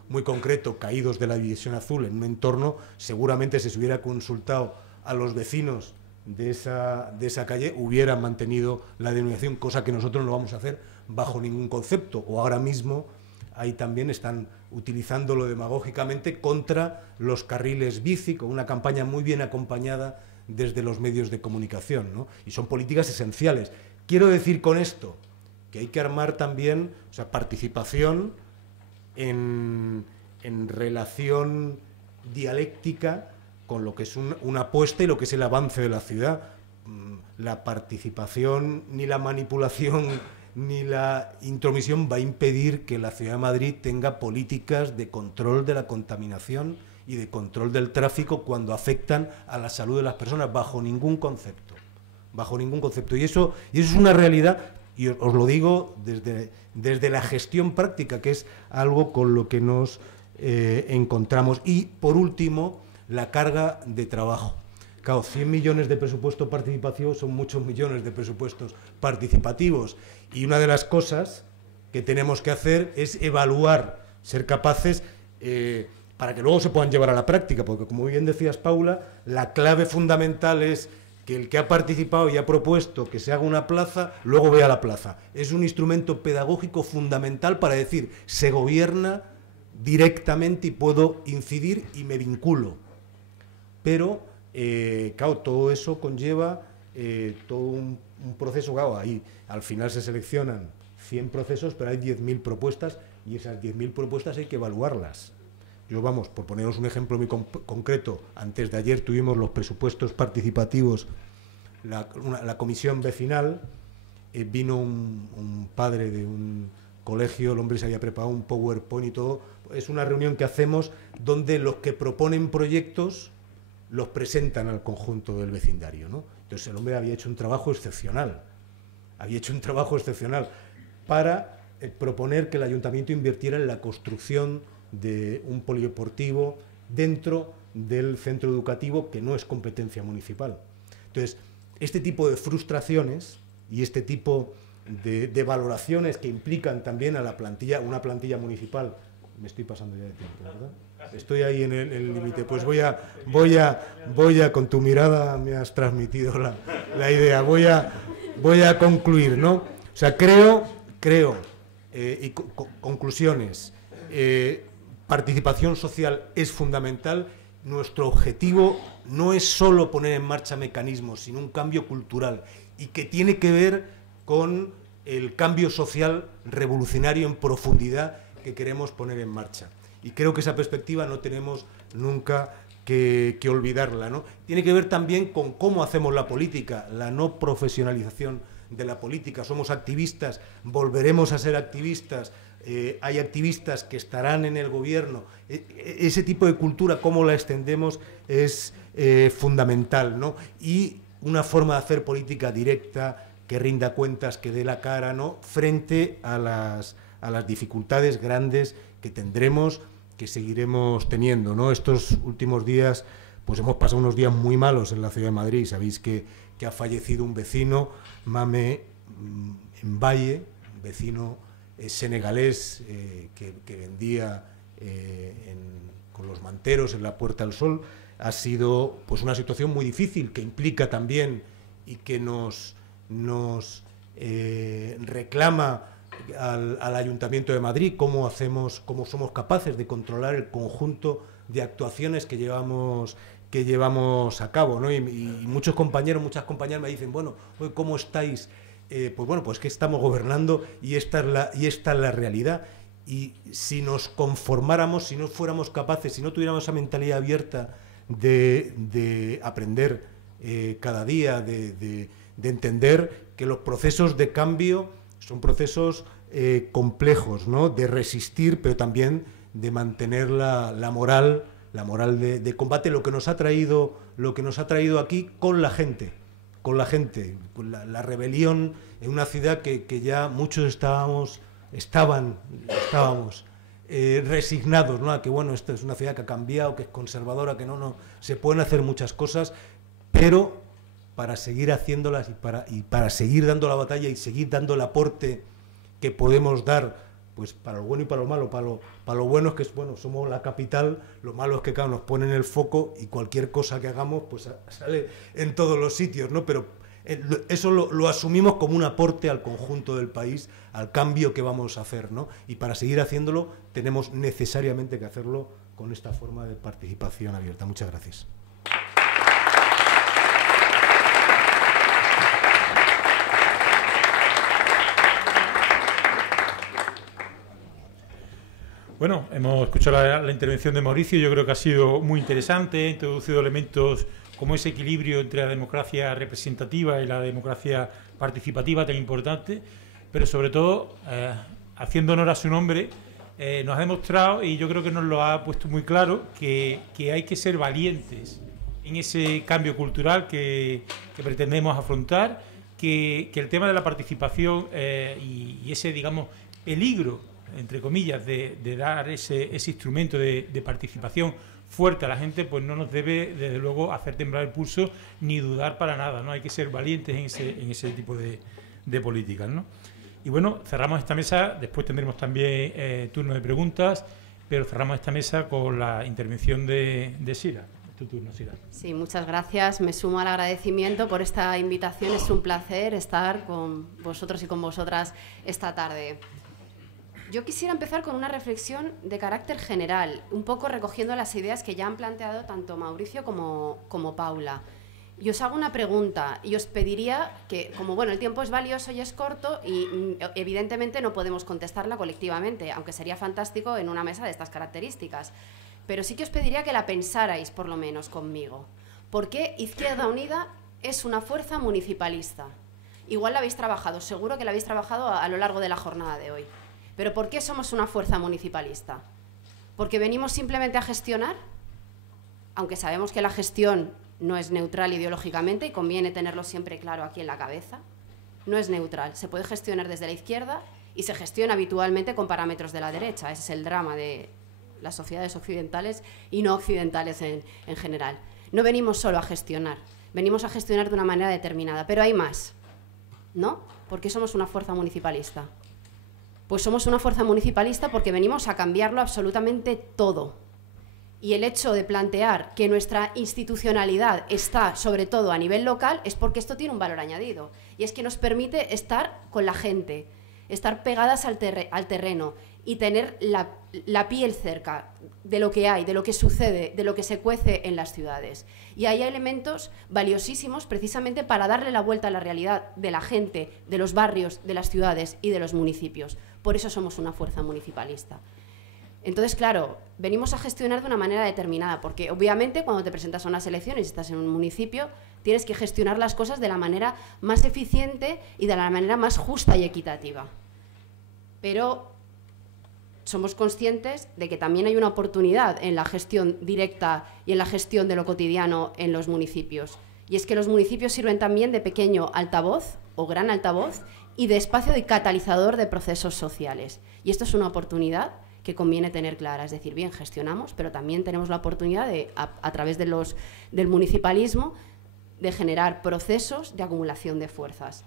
muy concreto, Caídos de la División Azul, en un entorno, seguramente si se hubiera consultado a los vecinos de esa calle, hubieran mantenido la denominación, cosa que nosotros no vamos a hacer bajo ningún concepto. O ahora mismo ahí también están utilizándolo demagógicamente contra los carriles bici, con una campaña muy bien acompañada desde los medios de comunicación, ¿no? Y son políticas esenciales. Quiero decir con esto que hay que armar también, participación en relación dialéctica con lo que es una apuesta y lo que es el avance de la ciudad. La participación ni la manipulación ni la intromisión va a impedir que la Ciudad de Madrid tenga políticas de control de la contaminación y de control del tráfico cuando afectan a la salud de las personas, bajo ningún concepto. Y eso es una realidad, y os lo digo desde la gestión práctica, que es algo con lo que nos encontramos. Y, por último, la carga de trabajo. Claro, 100 millones de presupuesto participativo son muchos millones de presupuestos participativos, y una de las cosas que tenemos que hacer es evaluar, ser capaces, para que luego se puedan llevar a la práctica, porque, como bien decías, Paula, la clave fundamental es que el que ha participado y ha propuesto que se haga una plaza, luego vea la plaza. Es un instrumento pedagógico fundamental para decir, se gobierna directamente y puedo incidir y me vinculo. Pero Claro, todo eso conlleva todo un proceso. Claro, ahí al final se seleccionan 100 procesos, pero hay 10.000 propuestas y esas 10.000 propuestas hay que evaluarlas. Yo, vamos, por poneros un ejemplo muy concreto, antes de ayer tuvimos los presupuestos participativos, la comisión vecinal, vino un padre de un colegio, el hombre se había preparado un PowerPoint y todo. Es una reunión que hacemos donde los que proponen proyectos los presentan al conjunto del vecindario, ¿no? Entonces el hombre había hecho un trabajo excepcional, para proponer que el ayuntamiento invirtiera en la construcción de un polideportivo dentro del centro educativo, que no es competencia municipal. Entonces, este tipo de frustraciones y este tipo de valoraciones que implican también a la plantilla, una plantilla municipal. Me estoy pasando ya de tiempo, ¿verdad? Estoy ahí en el límite. Pues voy a, con tu mirada me has transmitido la idea. Voy a concluir, ¿no? O sea, creo, y conclusiones, participación social es fundamental. Nuestro objetivo no es solo poner en marcha mecanismos, sino un cambio cultural, y que tiene que ver con el cambio social revolucionario en profundidad que queremos poner en marcha. Y creo que esa perspectiva no tenemos nunca que olvidarla, ¿no? Tiene que ver también con cómo hacemos la política, la no profesionalización de la política. Somos activistas, volveremos a ser activistas, hay activistas que estarán en el gobierno. Ese tipo de cultura, cómo la extendemos, es fundamental, ¿no? Y una forma de hacer política directa, que rinda cuentas, que dé la cara, ¿no?, frente a las dificultades grandes que tendremos, que seguiremos teniendo, ¿no? Estos últimos días, pues hemos pasado unos días muy malos en la ciudad de Madrid. Sabéis que ha fallecido un vecino, Mame Mbaye, un vecino senegalés que vendía con los manteros en la Puerta del Sol. Ha sido, pues, una situación muy difícil, que implica también y que nos reclama al Ayuntamiento de Madrid cómo somos capaces de controlar el conjunto de actuaciones que llevamos a cabo, ¿no? Y muchos compañeros, muchas compañeras me dicen, bueno, ¿cómo estáis? Pues bueno, pues que estamos gobernando, y esta es la realidad. Y si nos conformáramos, si no fuéramos capaces, si no tuviéramos esa mentalidad abierta de aprender cada día, de entender que los procesos de cambio son procesos complejos, ¿no?, de resistir, pero también de mantener la moral de combate, lo que nos ha traído aquí con la gente, la rebelión en una ciudad que ya muchos estábamos resignados, ¿no?, a que, bueno, esta es una ciudad que ha cambiado, que es conservadora, que no se pueden hacer muchas cosas, pero para seguir haciéndolas y para seguir dando la batalla y seguir dando el aporte que podemos dar, pues para lo bueno y para lo malo. Para lo bueno es que, bueno, somos la capital, lo malo es que, claro, nos ponen el foco y cualquier cosa que hagamos pues sale en todos los sitios, ¿no? Pero eso lo asumimos como un aporte al conjunto del país, al cambio que vamos a hacer, ¿no? Y para seguir haciéndolo tenemos necesariamente que hacerlo con esta forma de participación abierta. Muchas gracias. Bueno, hemos escuchado la intervención de Mauricio. Yo creo que ha sido muy interesante, ha introducido elementos como ese equilibrio entre la democracia representativa y la democracia participativa tan importante, pero sobre todo, haciendo honor a su nombre, nos ha demostrado, y yo creo que nos lo ha puesto muy claro, que hay que ser valientes en ese cambio cultural que pretendemos afrontar, que el tema de la participación y ese, digamos, peligro, entre comillas, de dar ese instrumento de participación fuerte a la gente, pues no nos debe, desde luego, hacer temblar el pulso ni dudar para nada, ¿no? Hay que ser valientes en ese tipo de políticas, ¿no? Y bueno, cerramos esta mesa, después tendremos también turno de preguntas, pero cerramos esta mesa con la intervención de Sira. Tu turno, Sira. Sí, muchas gracias. Me sumo al agradecimiento por esta invitación. Es un placer estar con vosotros y con vosotras esta tarde. Yo quisiera empezar con una reflexión de carácter general, un poco recogiendo las ideas que ya han planteado tanto Mauricio como Paula. Y os hago una pregunta y os pediría que, como bueno, el tiempo es valioso y es corto y evidentemente no podemos contestarla colectivamente, aunque sería fantástico en una mesa de estas características. Pero sí que os pediría que la pensarais, por lo menos, conmigo. ¿Por qué Izquierda Unida es una fuerza municipalista? Igual la habéis trabajado, seguro que la habéis trabajado a lo largo de la jornada de hoy. ¿Pero por qué somos una fuerza municipalista? ¿Porque venimos simplemente a gestionar? Aunque sabemos que la gestión no es neutral ideológicamente y conviene tenerlo siempre claro aquí en la cabeza. No es neutral, se puede gestionar desde la izquierda y se gestiona habitualmente con parámetros de la derecha. Ese es el drama de las sociedades occidentales y no occidentales en general. No venimos solo a gestionar, venimos a gestionar de una manera determinada, pero hay más, ¿no? ¿Por qué somos una fuerza municipalista? Pues somos una fuerza municipalista porque venimos a cambiarlo absolutamente todo. Y el hecho de plantear que nuestra institucionalidad está sobre todo a nivel local es porque esto tiene un valor añadido. Y es que nos permite estar con la gente, estar pegadas al terreno y tener la piel cerca de lo que hay, de lo que sucede, de lo que se cuece en las ciudades. Y hay elementos valiosísimos precisamente para darle la vuelta a la realidad de la gente, de los barrios, de las ciudades y de los municipios. Por eso somos una fuerza municipalista. Entonces, claro, venimos a gestionar de una manera determinada, porque obviamente cuando te presentas a unas elecciones y estás en un municipio, tienes que gestionar las cosas de la manera más eficiente y de la manera más justa y equitativa. Pero somos conscientes de que también hay una oportunidad en la gestión directa y en la gestión de lo cotidiano en los municipios. Y es que los municipios sirven también de pequeño altavoz o gran altavoz y de espacio de catalizador de procesos sociales. Y esto es una oportunidad que conviene tener clara, es decir, bien, gestionamos, pero también tenemos la oportunidad de, a través del municipalismo, de generar procesos de acumulación de fuerzas.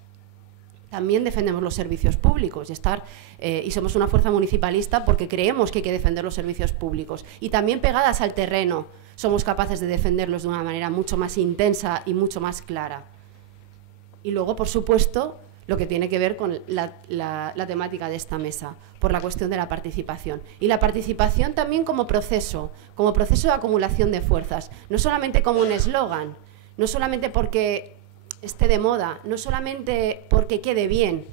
También defendemos los servicios públicos y somos una fuerza municipalista porque creemos que hay que defender los servicios públicos. Y también pegadas al terreno somos capaces de defenderlos de una manera mucho más intensa y mucho más clara. Y luego, por supuesto, lo que tiene que ver con la temática de esta mesa, por la cuestión de la participación. Y la participación también como proceso de acumulación de fuerzas, no solamente como un eslogan, no solamente porque esté de moda, no solamente porque quede bien,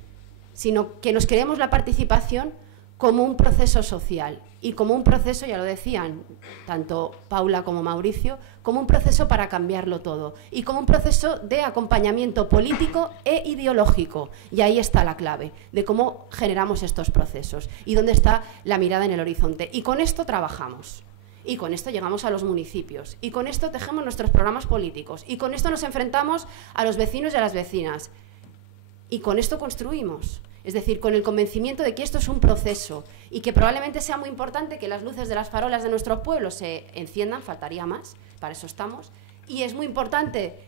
sino que nos creemos la participación como un proceso social y como un proceso, ya lo decían tanto Paula como Mauricio, como un proceso para cambiarlo todo y como un proceso de acompañamiento político e ideológico. Y ahí está la clave de cómo generamos estos procesos y dónde está la mirada en el horizonte. Y con esto trabajamos. Y con esto llegamos a los municipios. Y con esto tejemos nuestros programas políticos. Y con esto nos enfrentamos a los vecinos y a las vecinas. Y con esto construimos. Es decir, con el convencimiento de que esto es un proceso y que probablemente sea muy importante que las luces de las farolas de nuestro pueblo se enciendan, faltaría más, para eso estamos. Y es muy importante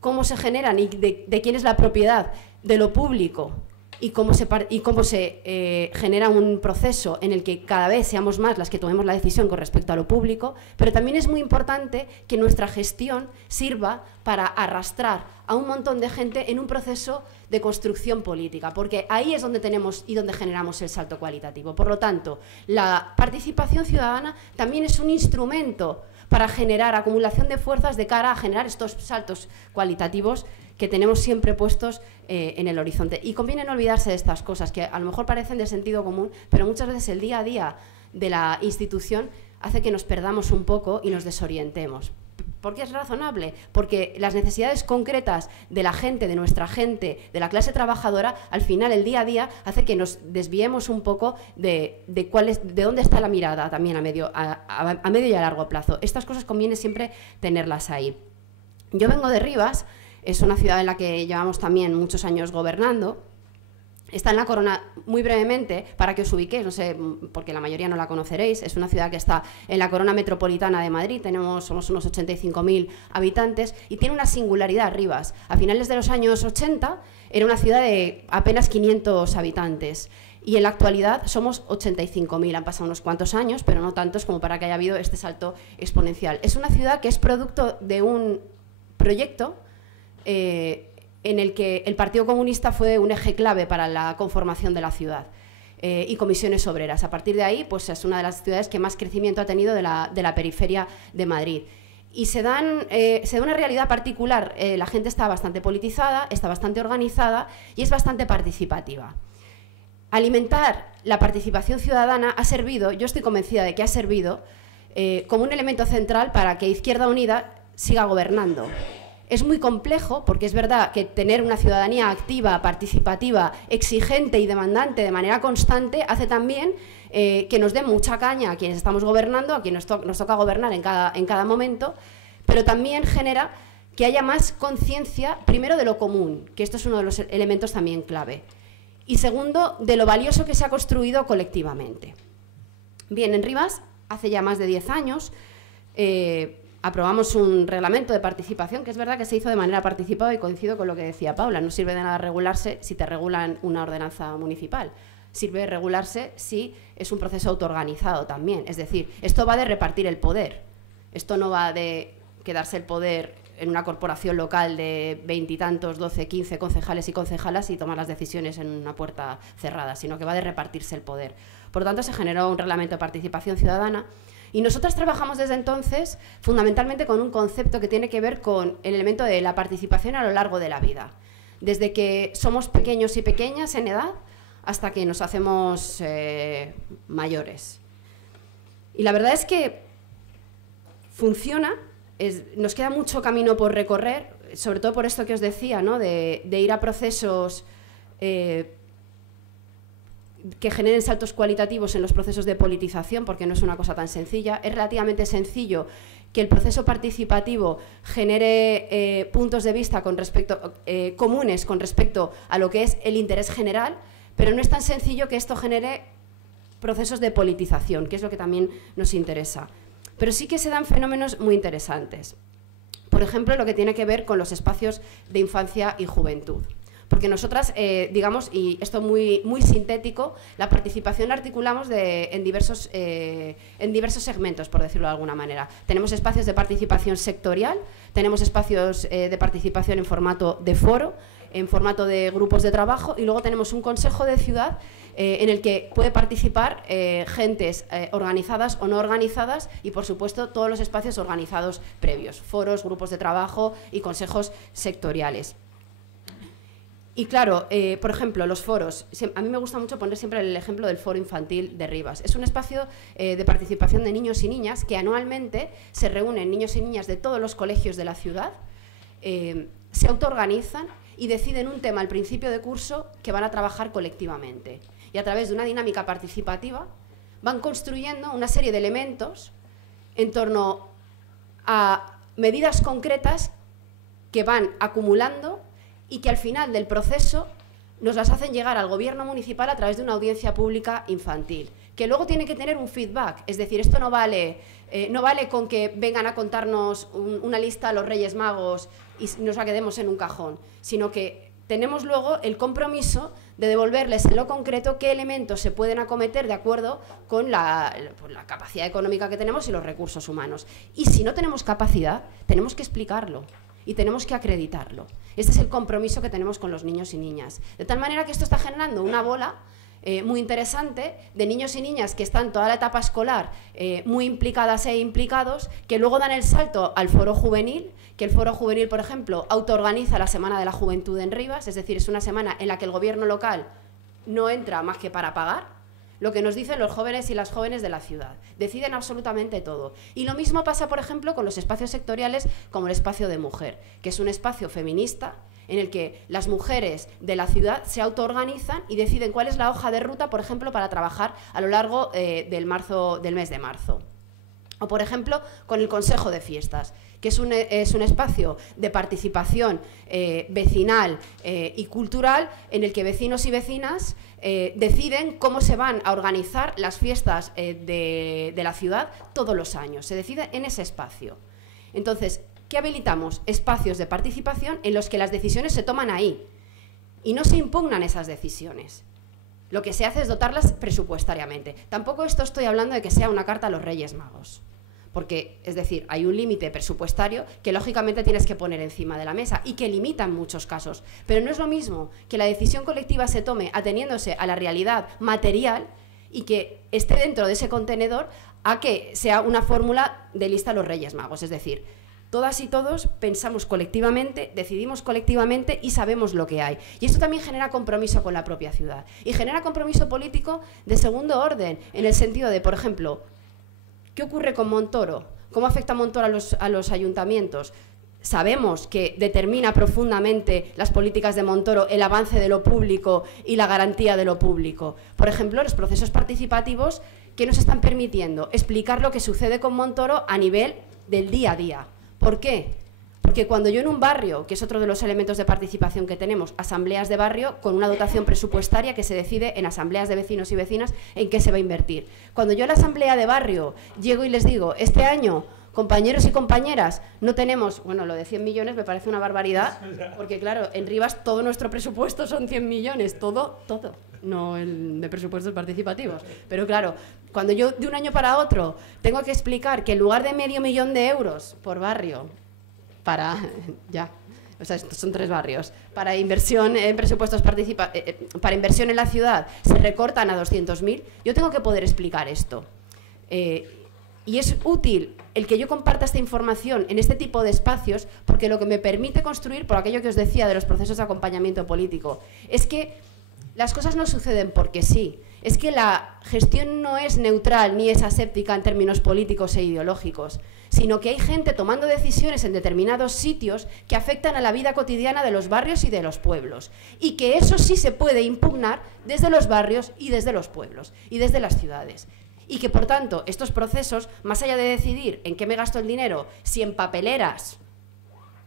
cómo se generan y de quién es la propiedad de lo público y cómo se genera un proceso en el que cada vez seamos más las que tomemos la decisión con respecto a lo público, pero también es muy importante que nuestra gestión sirva para arrastrar a un montón de gente en un proceso de construcción política, porque ahí es donde tenemos y donde generamos el salto cualitativo. Por lo tanto, la participación ciudadana también es un instrumento para generar acumulación de fuerzas de cara a generar estos saltos cualitativos que tenemos siempre puestos en el horizonte. Y conviene no olvidarse de estas cosas, que a lo mejor parecen de sentido común, pero muchas veces el día a día de la institución hace que nos perdamos un poco y nos desorientemos. ¿Por qué es razonable? Porque las necesidades concretas de la gente, de nuestra gente, de la clase trabajadora, al final, el día a día, hace que nos desviemos un poco de dónde está la mirada también a medio y a largo plazo. Estas cosas conviene siempre tenerlas ahí. Yo vengo de Rivas, es una ciudad en la que llevamos también muchos años gobernando. Está en la Corona, muy brevemente, para que os ubiquéis, no sé, porque la mayoría no la conoceréis, es una ciudad que está en la Corona Metropolitana de Madrid, somos unos 85.000 habitantes, y tiene una singularidad Rivas. A finales de los años 80 era una ciudad de apenas 500 habitantes, y en la actualidad somos 85.000, han pasado unos cuantos años, pero no tantos como para que haya habido este salto exponencial. Es una ciudad que es producto de un proyecto en el que el Partido Comunista fue un eje clave para la conformación de la ciudad. y comisiones obreras. A partir de ahí, pues es una de las ciudades que más crecimiento ha tenido de la periferia de Madrid. Y se da una realidad particular. La gente está bastante politizada, está bastante organizada y es bastante participativa. Alimentar la participación ciudadana ha servido, yo estoy convencida de que ha servido, como un elemento central para que Izquierda Unida siga gobernando. Es muy complejo, porque es verdad que tener una ciudadanía activa, participativa, exigente y demandante de manera constante hace también que nos dé mucha caña a quienes estamos gobernando, a quienes nos toca gobernar en cada momento, pero también genera que haya más conciencia, primero, de lo común, que esto es uno de los elementos también clave, y segundo, de lo valioso que se ha construido colectivamente. Bien, en Rivas, hace ya más de 10 años, aprobamos un reglamento de participación, que es verdad que se hizo de manera participada, y coincido con lo que decía Paula, no sirve de nada regularse si te regulan una ordenanza municipal. Sirve de regularse si es un proceso autoorganizado también. Es decir, esto va de repartir el poder. Esto no va de quedarse el poder en una corporación local de 20 y tantos, 12, 15 concejales y concejalas y tomar las decisiones en una puerta cerrada, sino que va de repartirse el poder. Por lo tanto, se generó un reglamento de participación ciudadana y nosotras trabajamos desde entonces fundamentalmente con un concepto que tiene que ver con el elemento de la participación a lo largo de la vida. Desde que somos pequeños y pequeñas en edad hasta que nos hacemos mayores. Y la verdad es que funciona, nos queda mucho camino por recorrer, sobre todo por esto que os decía, ¿no? de ir a procesos que generen saltos cualitativos en los procesos de politización, porque no es una cosa tan sencilla. Es relativamente sencillo que el proceso participativo genere puntos de vista comunes con respecto a lo que es el interés general, pero no es tan sencillo que esto genere procesos de politización, que es lo que también nos interesa. Pero sí que se dan fenómenos muy interesantes. Por ejemplo, lo que tiene que ver con los espacios de infancia y juventud. Porque nosotras, digamos, y esto muy sintético, la participación la articulamos en diversos segmentos, por decirlo de alguna manera. Tenemos espacios de participación sectorial, tenemos espacios de participación en formato de foro, en formato de grupos de trabajo, y luego tenemos un consejo de ciudad en el que puede participar gentes organizadas o no organizadas y, por supuesto, todos los espacios organizados previos, foros, grupos de trabajo y consejos sectoriales. Y claro, por ejemplo, los foros. A mí me gusta mucho poner siempre el ejemplo del foro infantil de Rivas. Es un espacio de participación de niños y niñas que anualmente se reúnen niños y niñas de todos los colegios de la ciudad, se autoorganizan y deciden un tema al principio de curso que van a trabajar colectivamente. Y a través de una dinámica participativa van construyendo una serie de elementos en torno a medidas concretas que van acumulando y que al final del proceso nos las hacen llegar al gobierno municipal a través de una audiencia pública infantil, que luego tiene que tener un feedback. Es decir, esto no vale con que vengan a contarnos una lista a los Reyes Magos y nos la quedemos en un cajón, sino que tenemos luego el compromiso de devolverles en lo concreto qué elementos se pueden acometer de acuerdo con la capacidad económica que tenemos y los recursos humanos. Y si no tenemos capacidad, tenemos que explicarlo y tenemos que acreditarlo. Este es el compromiso que tenemos con los niños y niñas. De tal manera que esto está generando una bola muy interesante de niños y niñas que están toda la etapa escolar muy implicadas e implicados, que luego dan el salto al foro juvenil, que el foro juvenil, por ejemplo, autoorganiza la Semana de la Juventud en Rivas, es decir, es una semana en la que el gobierno local no entra más que para pagar lo que nos dicen los jóvenes y las jóvenes de la ciudad. Deciden absolutamente todo. Y lo mismo pasa, por ejemplo, con los espacios sectoriales como el espacio de mujer, que es un espacio feminista en el que las mujeres de la ciudad se autoorganizan y deciden cuál es la hoja de ruta, por ejemplo, para trabajar a lo largo del mes de marzo. O, por ejemplo, con el Consejo de Fiestas, que es un espacio de participación vecinal y cultural en el que vecinos y vecinas deciden cómo se van a organizar las fiestas de la ciudad todos los años. Se decide en ese espacio. Entonces, ¿qué habilitamos? Espacios de participación en los que las decisiones se toman ahí y no se impugnan esas decisiones. Lo que se hace es dotarlas presupuestariamente. Tampoco esto estoy hablando de que sea una carta a los Reyes Magos, porque, es decir, hay un límite presupuestario que lógicamente tienes que poner encima de la mesa y que limita en muchos casos. Pero no es lo mismo que la decisión colectiva se tome ateniéndose a la realidad material y que esté dentro de ese contenedor a que sea una fórmula de lista a los Reyes Magos. Es decir, todas y todos pensamos colectivamente, decidimos colectivamente y sabemos lo que hay. Y esto también genera compromiso con la propia ciudad. Y genera compromiso político de segundo orden, en el sentido de, por ejemplo, ¿qué ocurre con Montoro? ¿Cómo afecta Montoro a los ayuntamientos? Sabemos que determina profundamente las políticas de Montoro el avance de lo público y la garantía de lo público. Por ejemplo, los procesos participativos que nos están permitiendo explicar lo que sucede con Montoro a nivel del día a día. ¿Por qué? Porque cuando yo en un barrio, que es otro de los elementos de participación que tenemos, asambleas de barrio con una dotación presupuestaria que se decide en asambleas de vecinos y vecinas en qué se va a invertir. Cuando yo a la asamblea de barrio llego y les digo, este año, compañeros y compañeras, no tenemos, bueno, lo de 100 millones me parece una barbaridad, porque claro, en Rivas todo nuestro presupuesto son 100 millones, todo, no el de presupuestos participativos. Pero claro, cuando yo de un año para otro tengo que explicar que en lugar de $500.000 de euros por barrio, para, ya, o sea, estos son 3 barrios, para inversión en presupuestos para inversión en la ciudad se recortan a 200.000, yo tengo que poder explicar esto. Y es útil el que yo comparta esta información en este tipo de espacios, porque lo que me permite construir, por aquello que os decía de los procesos de acompañamiento político, es que las cosas no suceden porque sí, es que la gestión no es neutral ni es aséptica en términos políticos e ideológicos, sino que hay gente tomando decisiones en determinados sitios que afectan a la vida cotidiana de los barrios y de los pueblos, y que eso sí se puede impugnar desde los barrios y desde los pueblos y desde las ciudades. Y que, por tanto, estos procesos, más allá de decidir en qué me gasto el dinero, si en papeleras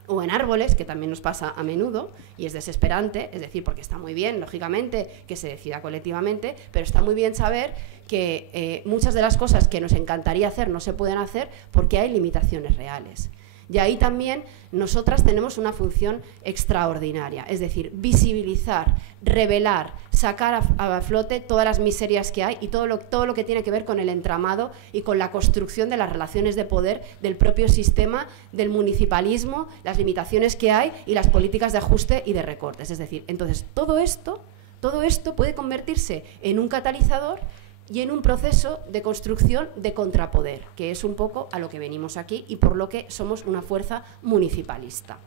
o en árboles, que también nos pasa a menudo, y es desesperante, es decir, porque está muy bien, lógicamente, que se decida colectivamente, pero está muy bien saber que muchas de las cosas que nos encantaría hacer no se pueden hacer porque hay limitaciones reales. Y ahí también nosotras tenemos una función extraordinaria, es decir, visibilizar, revelar, sacar a flote todas las miserias que hay y todo lo que tiene que ver con el entramado y con la construcción de las relaciones de poder del propio sistema, del municipalismo, las limitaciones que hay y las políticas de ajuste y de recortes. Es decir, entonces todo esto puede convertirse en un catalizador y en un proceso de construcción de contrapoder, que es un poco a lo que venimos aquí y por lo que somos una fuerza municipalista.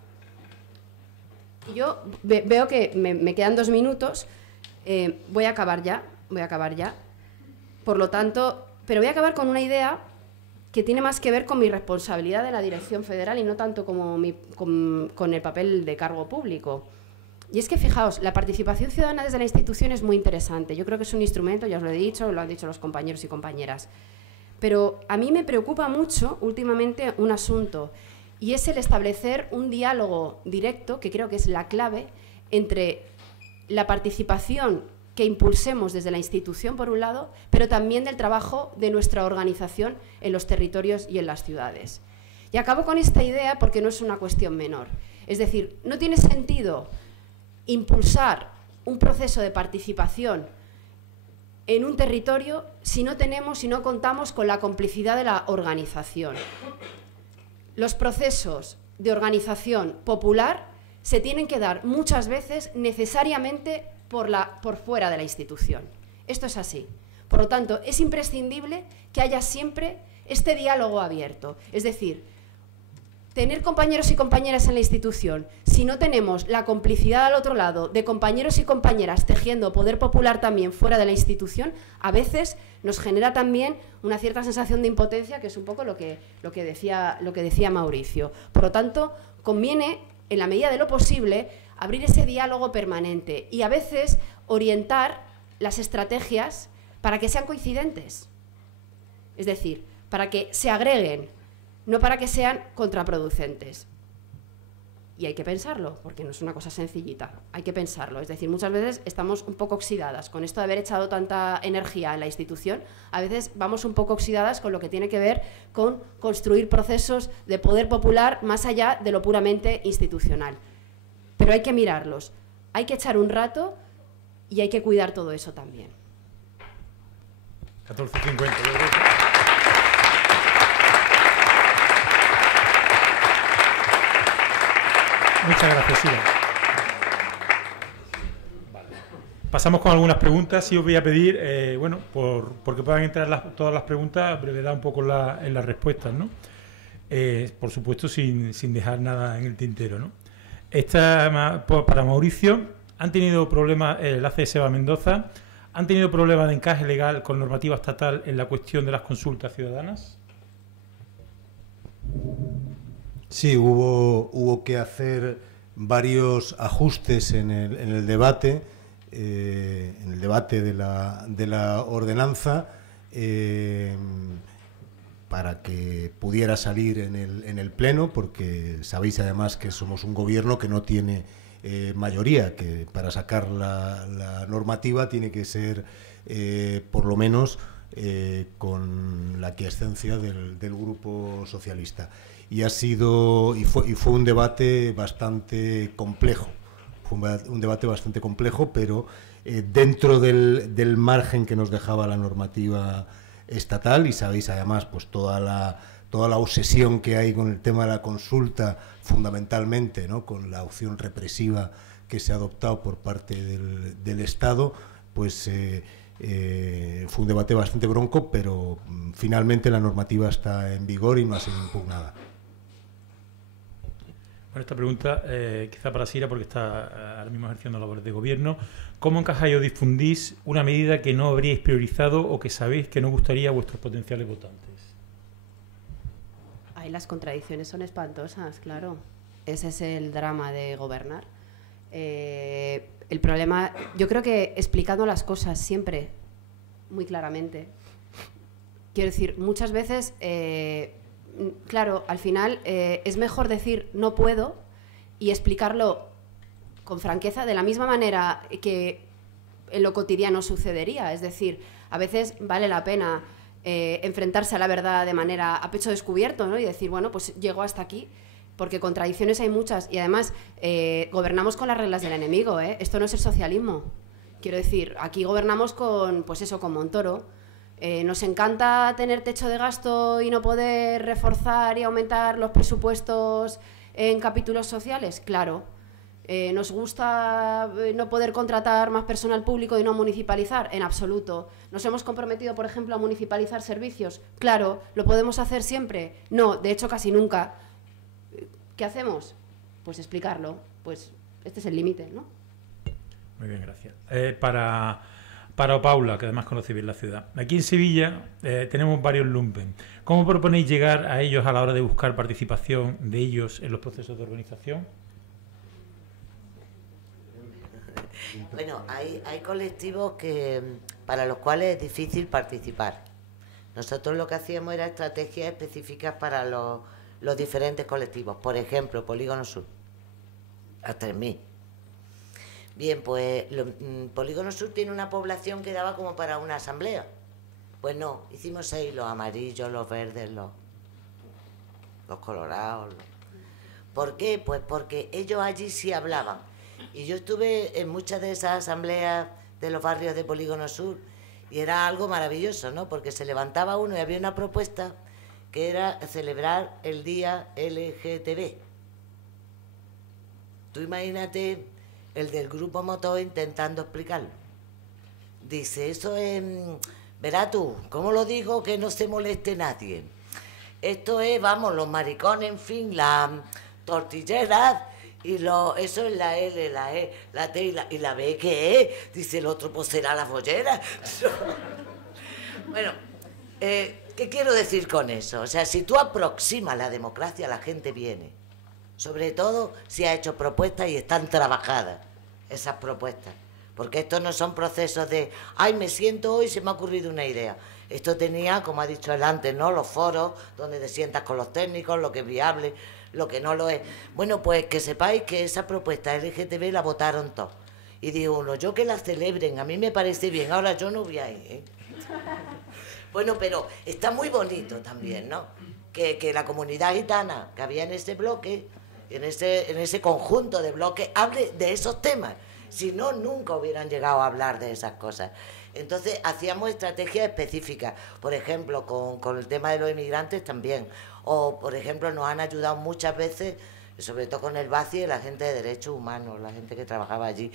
Y yo veo que me quedan 2 minutos, voy a acabar ya, por lo tanto, pero voy a acabar con una idea que tiene más que ver con mi responsabilidad de la dirección federal y no tanto como con el papel de cargo público. Y es que, fijaos, la participación ciudadana desde la institución es muy interesante. Yo creo que es un instrumento, ya os lo he dicho, lo han dicho los compañeros y compañeras. Pero a mí me preocupa mucho últimamente un asunto, y es el establecer un diálogo directo, que creo que es la clave, entre la participación que impulsemos desde la institución, por un lado, pero también del trabajo de nuestra organización en los territorios y en las ciudades. Y acabo con esta idea porque no es una cuestión menor. Es decir, no tiene sentido impulsar un proceso de participación en un territorio si no contamos con la complicidad de la organización. Los procesos de organización popular se tienen que dar muchas veces necesariamente por fuera de la institución. Esto es así. Por lo tanto, es imprescindible que haya siempre este diálogo abierto. Es decir, tener compañeros y compañeras en la institución, si no tenemos la complicidad al otro lado de compañeros y compañeras tejiendo poder popular también fuera de la institución, a veces nos genera también una cierta sensación de impotencia, que es un poco lo que decía Mauricio. Por lo tanto, conviene, en la medida de lo posible, abrir ese diálogo permanente y a veces orientar las estrategias para que sean coincidentes. Es decir, para que se agreguen, no para que sean contraproducentes. Y hay que pensarlo, porque no es una cosa sencillita, hay que pensarlo. Es decir, muchas veces estamos un poco oxidadas. Con esto de haber echado tanta energía en la institución, a veces vamos un poco oxidadas con lo que tiene que ver con construir procesos de poder popular más allá de lo puramente institucional. Pero hay que mirarlos, hay que echar un rato y hay que cuidar todo eso también. 14:50. Muchas gracias, Sira. Pasamos con algunas preguntas y os voy a pedir, bueno, porque puedan entrar todas las preguntas, brevedad un poco en las respuestas, ¿no? Por supuesto, sin dejar nada en el tintero, ¿no? Esta, para Mauricio, ¿han tenido problemas, el ACS Eva Mendoza, han tenido problemas de encaje legal con normativa estatal en la cuestión de las consultas ciudadanas? Sí, hubo que hacer varios ajustes en el debate, de la ordenanza, para que pudiera salir en el Pleno, porque sabéis además que somos un gobierno que no tiene mayoría, que para sacar la normativa tiene que ser por lo menos con la aquiescencia del Grupo Socialista. Y fue un debate bastante complejo. Fue un debate bastante complejo, pero dentro del margen que nos dejaba la normativa estatal, y sabéis además pues toda la obsesión que hay con el tema de la consulta, fundamentalmente, ¿no?, con la opción represiva que se ha adoptado por parte del Estado, pues fue un debate bastante bronco, pero finalmente la normativa está en vigor y no ha sido impugnada. Bueno, esta pregunta quizá para Sira, porque está ahora mismo ejerciendo labores de gobierno. ¿Cómo encajáis o difundís una medida que no habríais priorizado o que sabéis que no gustaría a vuestros potenciales votantes? Ahí las contradicciones son espantosas, claro. Ese es el drama de gobernar. El problema, yo creo que explicando las cosas siempre, muy claramente. Quiero decir, muchas veces... claro, al final es mejor decir no puedo y explicarlo con franqueza, de la misma manera que en lo cotidiano sucedería. Es decir, a veces vale la pena enfrentarse a la verdad de manera a pecho descubierto, ¿no? Y decir, bueno, pues llego hasta aquí, porque contradicciones hay muchas y además gobernamos con las reglas del enemigo, ¿eh? Esto no es el socialismo. Quiero decir, aquí gobernamos con, pues eso, con Montoro. Nos encanta tener techo de gasto y no poder reforzar y aumentar los presupuestos en capítulos sociales, claro. Nos gusta no poder contratar más personal público y no municipalizar, en absoluto. Nos hemos comprometido, por ejemplo, a municipalizar servicios, claro. ¿Lo podemos hacer siempre? No, de hecho casi nunca. ¿Qué hacemos? Pues explicarlo. Pues este es el límite, ¿no? Muy bien, gracias. Para Paula, que además conoce bien la ciudad. Aquí en Sevilla tenemos varios lumpen. ¿Cómo proponéis llegar a ellos a la hora de buscar participación de ellos en los procesos de urbanización? Bueno, hay colectivos para los cuales es difícil participar. Nosotros lo que hacíamos era estrategias específicas para los diferentes colectivos. Por ejemplo, Polígono Sur, a 3.000. Bien, pues Polígono Sur tiene una población que daba como para una asamblea. Pues no, hicimos 6, los amarillos, los verdes, los colorados. ¿Por qué? Pues porque ellos allí sí hablaban. Y yo estuve en muchas de esas asambleas de los barrios de Polígono Sur y era algo maravilloso, ¿no? Porque se levantaba uno y había una propuesta que era celebrar el día LGTB. Tú imagínate el del grupo motor intentando explicarlo. Dice, eso es, verás tú, ¿cómo lo digo que no se moleste nadie? Esto es, vamos, los maricones, en fin, las tortilleras, y eso es la L, la E, la T y la B, ¿qué es? Dice el otro, pues será la follera. Bueno, ¿qué quiero decir con eso? O sea, si tú aproximas la democracia, la gente viene. Sobre todo si ha hecho propuestas y están trabajadas esas propuestas. Porque estos no son procesos de, ay, me siento hoy, se me ha ocurrido una idea. Esto tenía, como ha dicho él antes, ¿no?, los foros donde te sientas con los técnicos, lo que es viable, lo que no lo es. Bueno, pues que sepáis que esa propuesta LGTB la votaron todos. Y digo uno, yo que la celebren, a mí me parece bien, ahora yo no voy a ir, ¿eh? Bueno, pero está muy bonito también, ¿no? Que la comunidad gitana que había en ese bloque, en ese conjunto de bloques, hable de esos temas. Si no, nunca hubieran llegado a hablar de esas cosas. Entonces, hacíamos estrategias específicas, por ejemplo, con el tema de los inmigrantes también. O, por ejemplo, nos han ayudado muchas veces sobre todo con el BACI y la gente de derechos humanos, la gente que trabajaba allí.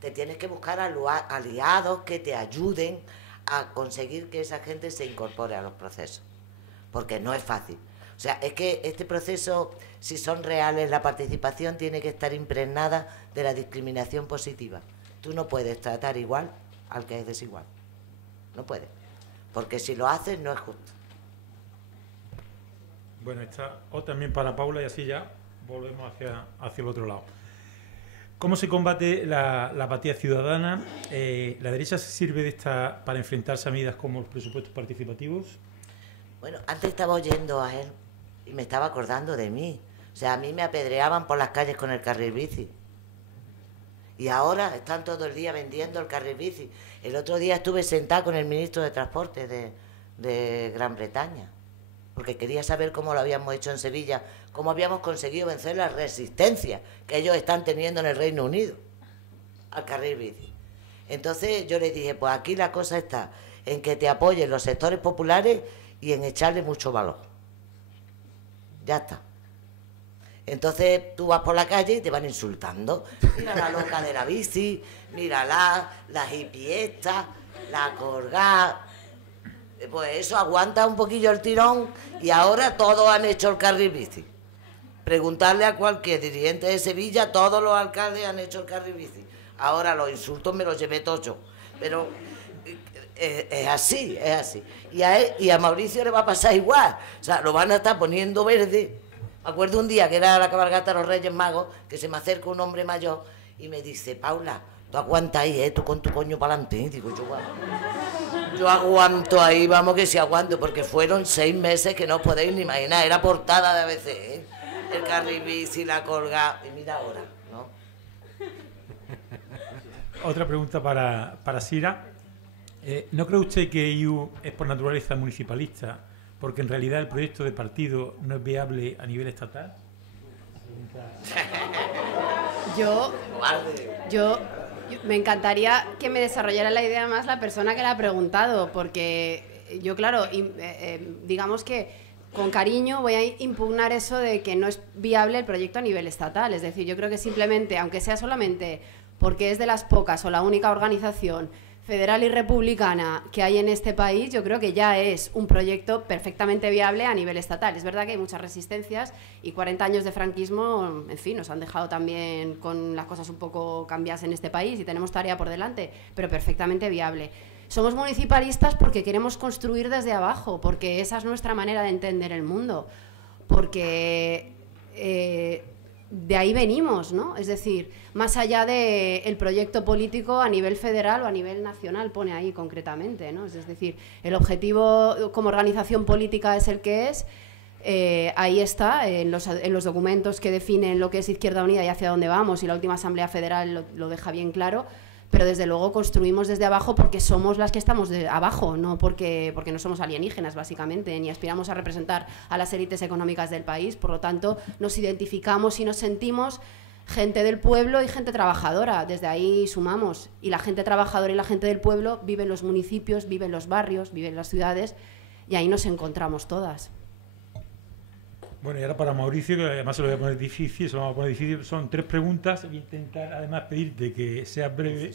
Te tienes que buscar aliados que te ayuden a conseguir que esa gente se incorpore a los procesos, porque no es fácil. O sea, es que este proceso, si son reales, la participación tiene que estar impregnada de la discriminación positiva. Tú no puedes tratar igual al que es desigual. No puedes. Porque si lo haces, no es justo. Bueno, esta o también para Paula y así ya volvemos hacia el otro lado. ¿Cómo se combate la apatía ciudadana? ¿La derecha se sirve de esta para enfrentarse a medidas como los presupuestos participativos? Bueno, antes estaba oyendo a él y me estaba acordando de mí. O sea, a mí me apedreaban por las calles con el carril bici. Y ahora están todo el día vendiendo el carril bici. El otro día estuve sentada con el ministro de Transporte de Gran Bretaña, porque quería saber cómo lo habíamos hecho en Sevilla, cómo habíamos conseguido vencer la resistencia que ellos están teniendo en el Reino Unido al carril bici. Entonces yo le dije, pues aquí la cosa está en que te apoyen los sectores populares y en echarle mucho valor. Ya está. Entonces tú vas por la calle y te van insultando. Mira la loca de la bici, mira la hippie esta, la colgada. Pues eso aguanta un poquillo el tirón y ahora todos han hecho el carril bici. Preguntarle a cualquier dirigente de Sevilla, todos los alcaldes han hecho el carril bici. Ahora los insultos me los llevé todos yo. Pero es así, es así. Y a Mauricio le va a pasar igual. O sea, lo van a estar poniendo verde. Me acuerdo un día que era la cabalgata de los Reyes Magos, que se me acerca un hombre mayor y me dice, Paula, tú aguanta ahí, tú con tu coño para adelante. Y digo, yo aguanto ahí, vamos que sí aguanto, porque fueron 6 meses que no os podéis ni imaginar. Era portada de ABC, ¿eh? El carril bici, la colgada, y mira ahora, ¿no? Otra pregunta para Sira. ¿No cree usted que IU es por naturaleza municipalista, porque en realidad el proyecto de partido no es viable a nivel estatal? Yo me encantaría que me desarrollara la idea más la persona que la ha preguntado, porque yo, claro, digamos que con cariño voy a impugnar eso de que no es viable el proyecto a nivel estatal. Es decir, yo creo que simplemente, aunque sea solamente porque es de las pocas o la única organización federal y republicana que hay en este país, yo creo que ya es un proyecto perfectamente viable a nivel estatal. Es verdad que hay muchas resistencias y 40 años de franquismo, en fin, nos han dejado también con las cosas un poco cambiadas en este país y tenemos tarea por delante, pero perfectamente viable. Somos municipalistas porque queremos construir desde abajo, porque esa es nuestra manera de entender el mundo, porque de ahí venimos, ¿no? Es decir, más allá del proyecto político a nivel federal o a nivel nacional, pone ahí concretamente, ¿no? Es decir, el objetivo como organización política es el que es, ahí está, en los documentos que definen lo que es Izquierda Unida y hacia dónde vamos, y la última Asamblea Federal lo deja bien claro, pero desde luego construimos desde abajo porque somos las que estamos de abajo, no porque no somos alienígenas, básicamente, ni aspiramos a representar a las élites económicas del país. Por lo tanto, nos identificamos y nos sentimos gente del pueblo y gente trabajadora. Desde ahí sumamos. Y la gente trabajadora y la gente del pueblo vive en los municipios, vive en los barrios, vive en las ciudades, y ahí nos encontramos todas. Bueno, y ahora para Mauricio, que además se lo voy a poner difícil, son 3 preguntas. Voy a intentar además pedirte que seas breve,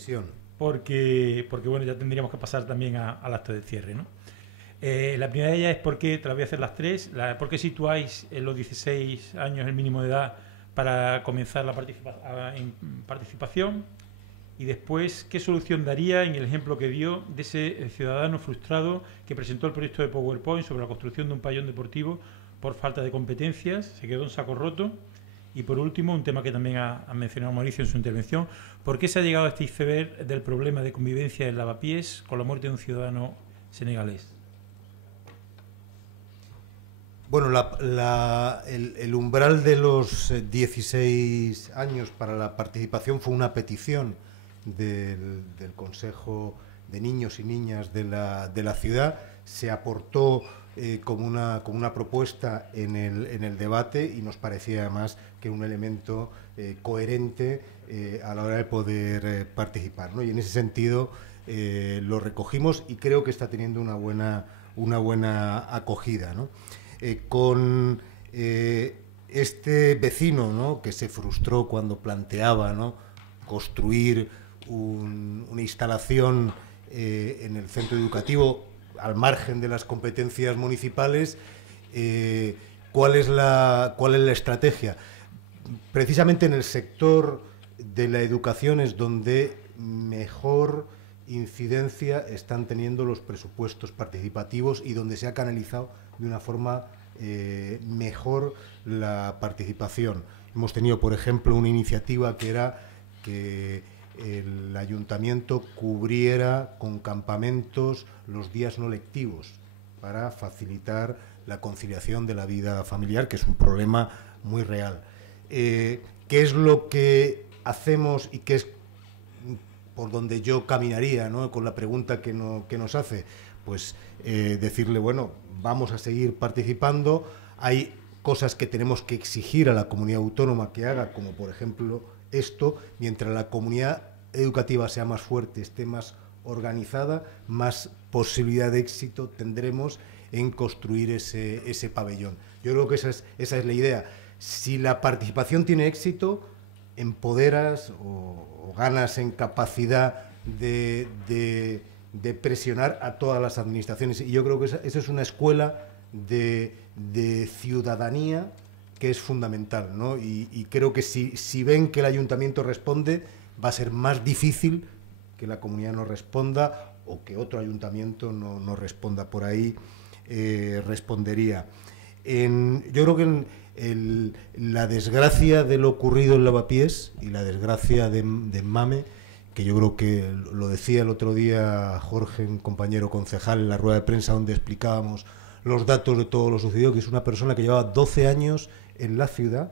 porque bueno, ya tendríamos que pasar también al acto de cierre, ¿no? La primera de ellas es por qué, te las voy a hacer las 3, ¿por qué situáis en los 16 años el mínimo de edad para comenzar la participación? Y después, ¿qué solución daría en el ejemplo que dio de ese ciudadano frustrado que presentó el proyecto de PowerPoint sobre la construcción de un pabellón deportivo por falta de competencias, se quedó en saco roto? Y por último, un tema que también ha mencionado Mauricio en su intervención, ¿por qué se ha llegado a este iceberg del problema de convivencia en Lavapiés con la muerte de un ciudadano senegalés? Bueno, el umbral de los 16 años para la participación fue una petición del Consejo de Niños y Niñas de la ciudad. Se aportó como una propuesta en el debate y nos parecía además que un elemento coherente a la hora de poder participar, ¿no? Y en ese sentido lo recogimos y creo que está teniendo una buena acogida, ¿no? este vecino, ¿no?, que se frustró cuando planteaba, ¿no?, construir una instalación en el centro educativo al margen de las competencias municipales, ¿cuál es la estrategia? Precisamente en el sector de la educación es donde mejor incidencia están teniendo los presupuestos participativos y donde se ha canalizado de una forma mejor la participación. Hemos tenido, por ejemplo, una iniciativa que era que el ayuntamiento cubriera con campamentos los días no lectivos para facilitar la conciliación de la vida familiar, que es un problema muy real. ¿Qué es lo que hacemos y qué es por donde yo caminaría, ¿no?, con la pregunta que nos hace? Pues decirle, bueno, vamos a seguir participando. Hay cosas que tenemos que exigir a la comunidad autónoma que haga, como por ejemplo esto. Mientras la comunidad educativa sea más fuerte, esté más organizada, más posibilidad de éxito tendremos en construir ese pabellón. Yo creo que esa es la idea. Si la participación tiene éxito, empoderas o ganas en capacidad de presionar a todas las administraciones. Y yo creo que esa es una escuela de ciudadanía que es fundamental, ¿no? Y creo que si ven que el ayuntamiento responde, va a ser más difícil que la comunidad no responda o que otro ayuntamiento no responda. Por ahí respondería. Yo creo que la desgracia de lo ocurrido en Lavapiés y la desgracia de Mame, que yo creo que lo decía el otro día Jorge, un compañero concejal, en la rueda de prensa donde explicábamos los datos de todo lo sucedido, que es una persona que llevaba 12 años en la ciudad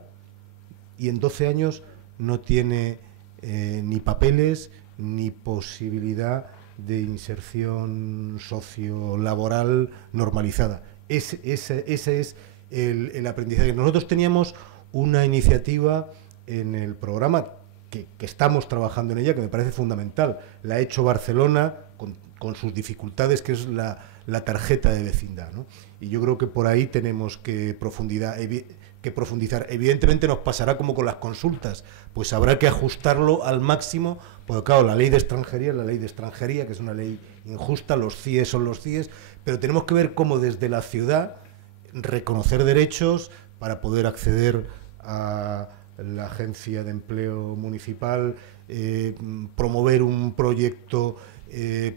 y en 12 años no tiene ni papeles ni posibilidad de inserción sociolaboral normalizada. Ese es el aprendizaje. Nosotros teníamos una iniciativa en el programa que estamos trabajando en ella, que me parece fundamental. La ha hecho Barcelona con sus dificultades, que es la tarjeta de vecindad, ¿no? Y yo creo que por ahí tenemos que profundizar. Evidentemente nos pasará como con las consultas, pues habrá que ajustarlo al máximo, porque claro, la ley de extranjería, que es una ley injusta, los CIES son los CIES, pero tenemos que ver cómo desde la ciudad reconocer derechos para poder acceder a la agencia de empleo municipal, promover un proyecto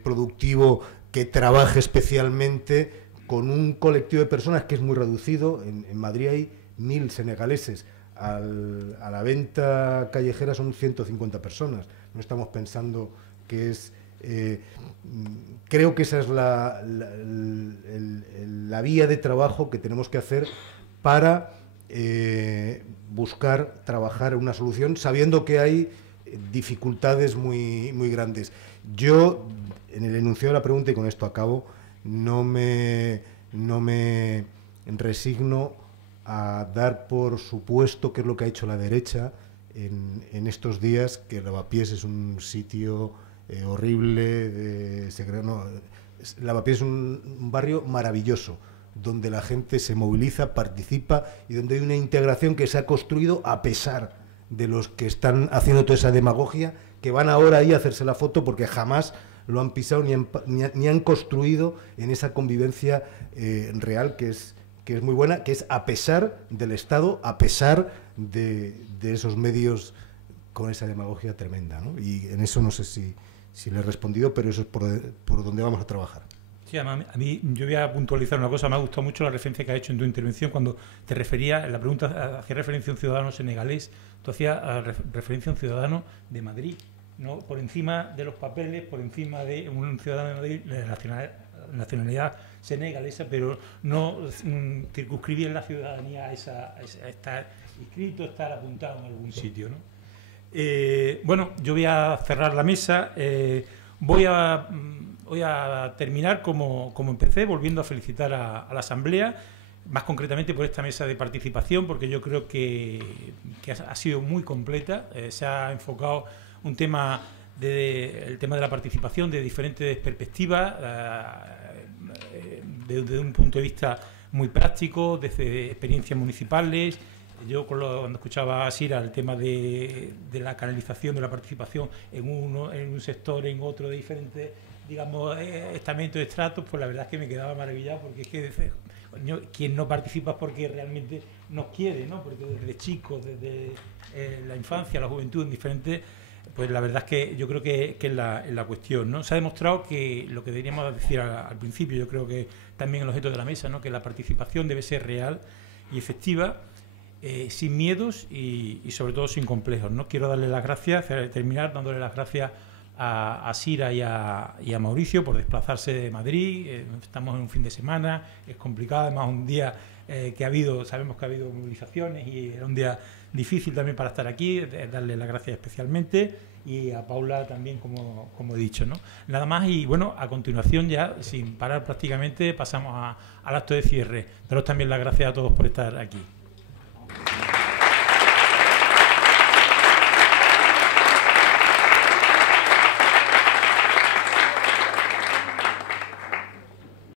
productivo que trabaje especialmente con un colectivo de personas que es muy reducido. En Madrid hay 1.000 senegaleses, a la venta callejera son 150 personas. No estamos pensando que es... creo que esa es la vía de trabajo que tenemos que hacer para buscar trabajar una solución, sabiendo que hay dificultades muy, muy grandes. Yo, en el enunciado de la pregunta, y con esto acabo, no me resigno a dar por supuesto, que es lo que ha hecho la derecha en estos días, que Lavapiés es un sitio horrible. Lavapiés es un barrio maravilloso, donde la gente se moviliza, participa y donde hay una integración que se ha construido a pesar de los que están haciendo toda esa demagogia, que van ahora ahí a hacerse la foto porque jamás lo han pisado ni han construido en esa convivencia real que es muy buena, que es a pesar del Estado, a pesar de esos medios con esa demagogia tremenda, ¿no? Y en eso no sé si le he respondido, pero eso es por donde vamos a trabajar. Sí, a mí yo voy a puntualizar una cosa. Me ha gustado mucho la referencia que ha hecho en tu intervención cuando te refería, la pregunta hacía referencia a un ciudadano senegalés, tú hacías referencia a un ciudadano de Madrid, ¿no? Por encima de los papeles, por encima de un ciudadano de Madrid, de nacionalidad senegalesa, pero no circunscribir la ciudadanía a estar inscrito, estar apuntado en algún sitio, ¿no? Bueno, yo voy a cerrar la mesa. Voy a terminar como empecé, volviendo a felicitar a la Asamblea, más concretamente por esta mesa de participación, porque yo creo que ha sido muy completa. Se ha enfocado el tema de la participación de diferentes perspectivas, desde un punto de vista muy práctico, desde experiencias municipales, Yo cuando escuchaba a Sira el tema de la canalización, de la participación en un sector, en otro, de diferentes, digamos, estamentos, estratos, pues la verdad es que me quedaba maravillado, porque es que quien no participa es porque realmente nos quiere, ¿no? Porque desde chicos, desde la infancia, la juventud, en diferentes, pues la verdad es que yo creo que es la cuestión, ¿no? Se ha demostrado que lo que deberíamos decir al principio, yo creo que también el objeto de la mesa, ¿no? Que la participación debe ser real y efectiva, sin miedos y sobre todo sin complejos, ¿no? Quiero darle las gracias, terminar dándole las gracias a Sira y a Mauricio por desplazarse de Madrid. Estamos en un fin de semana, es complicado, además un día sabemos que ha habido movilizaciones y era un día difícil también para estar aquí, darle las gracias especialmente, y a Paula también, como he dicho, ¿no? Nada más, y bueno, a continuación ya, sin parar prácticamente, pasamos al acto de cierre. Daros también las gracias a todos por estar aquí.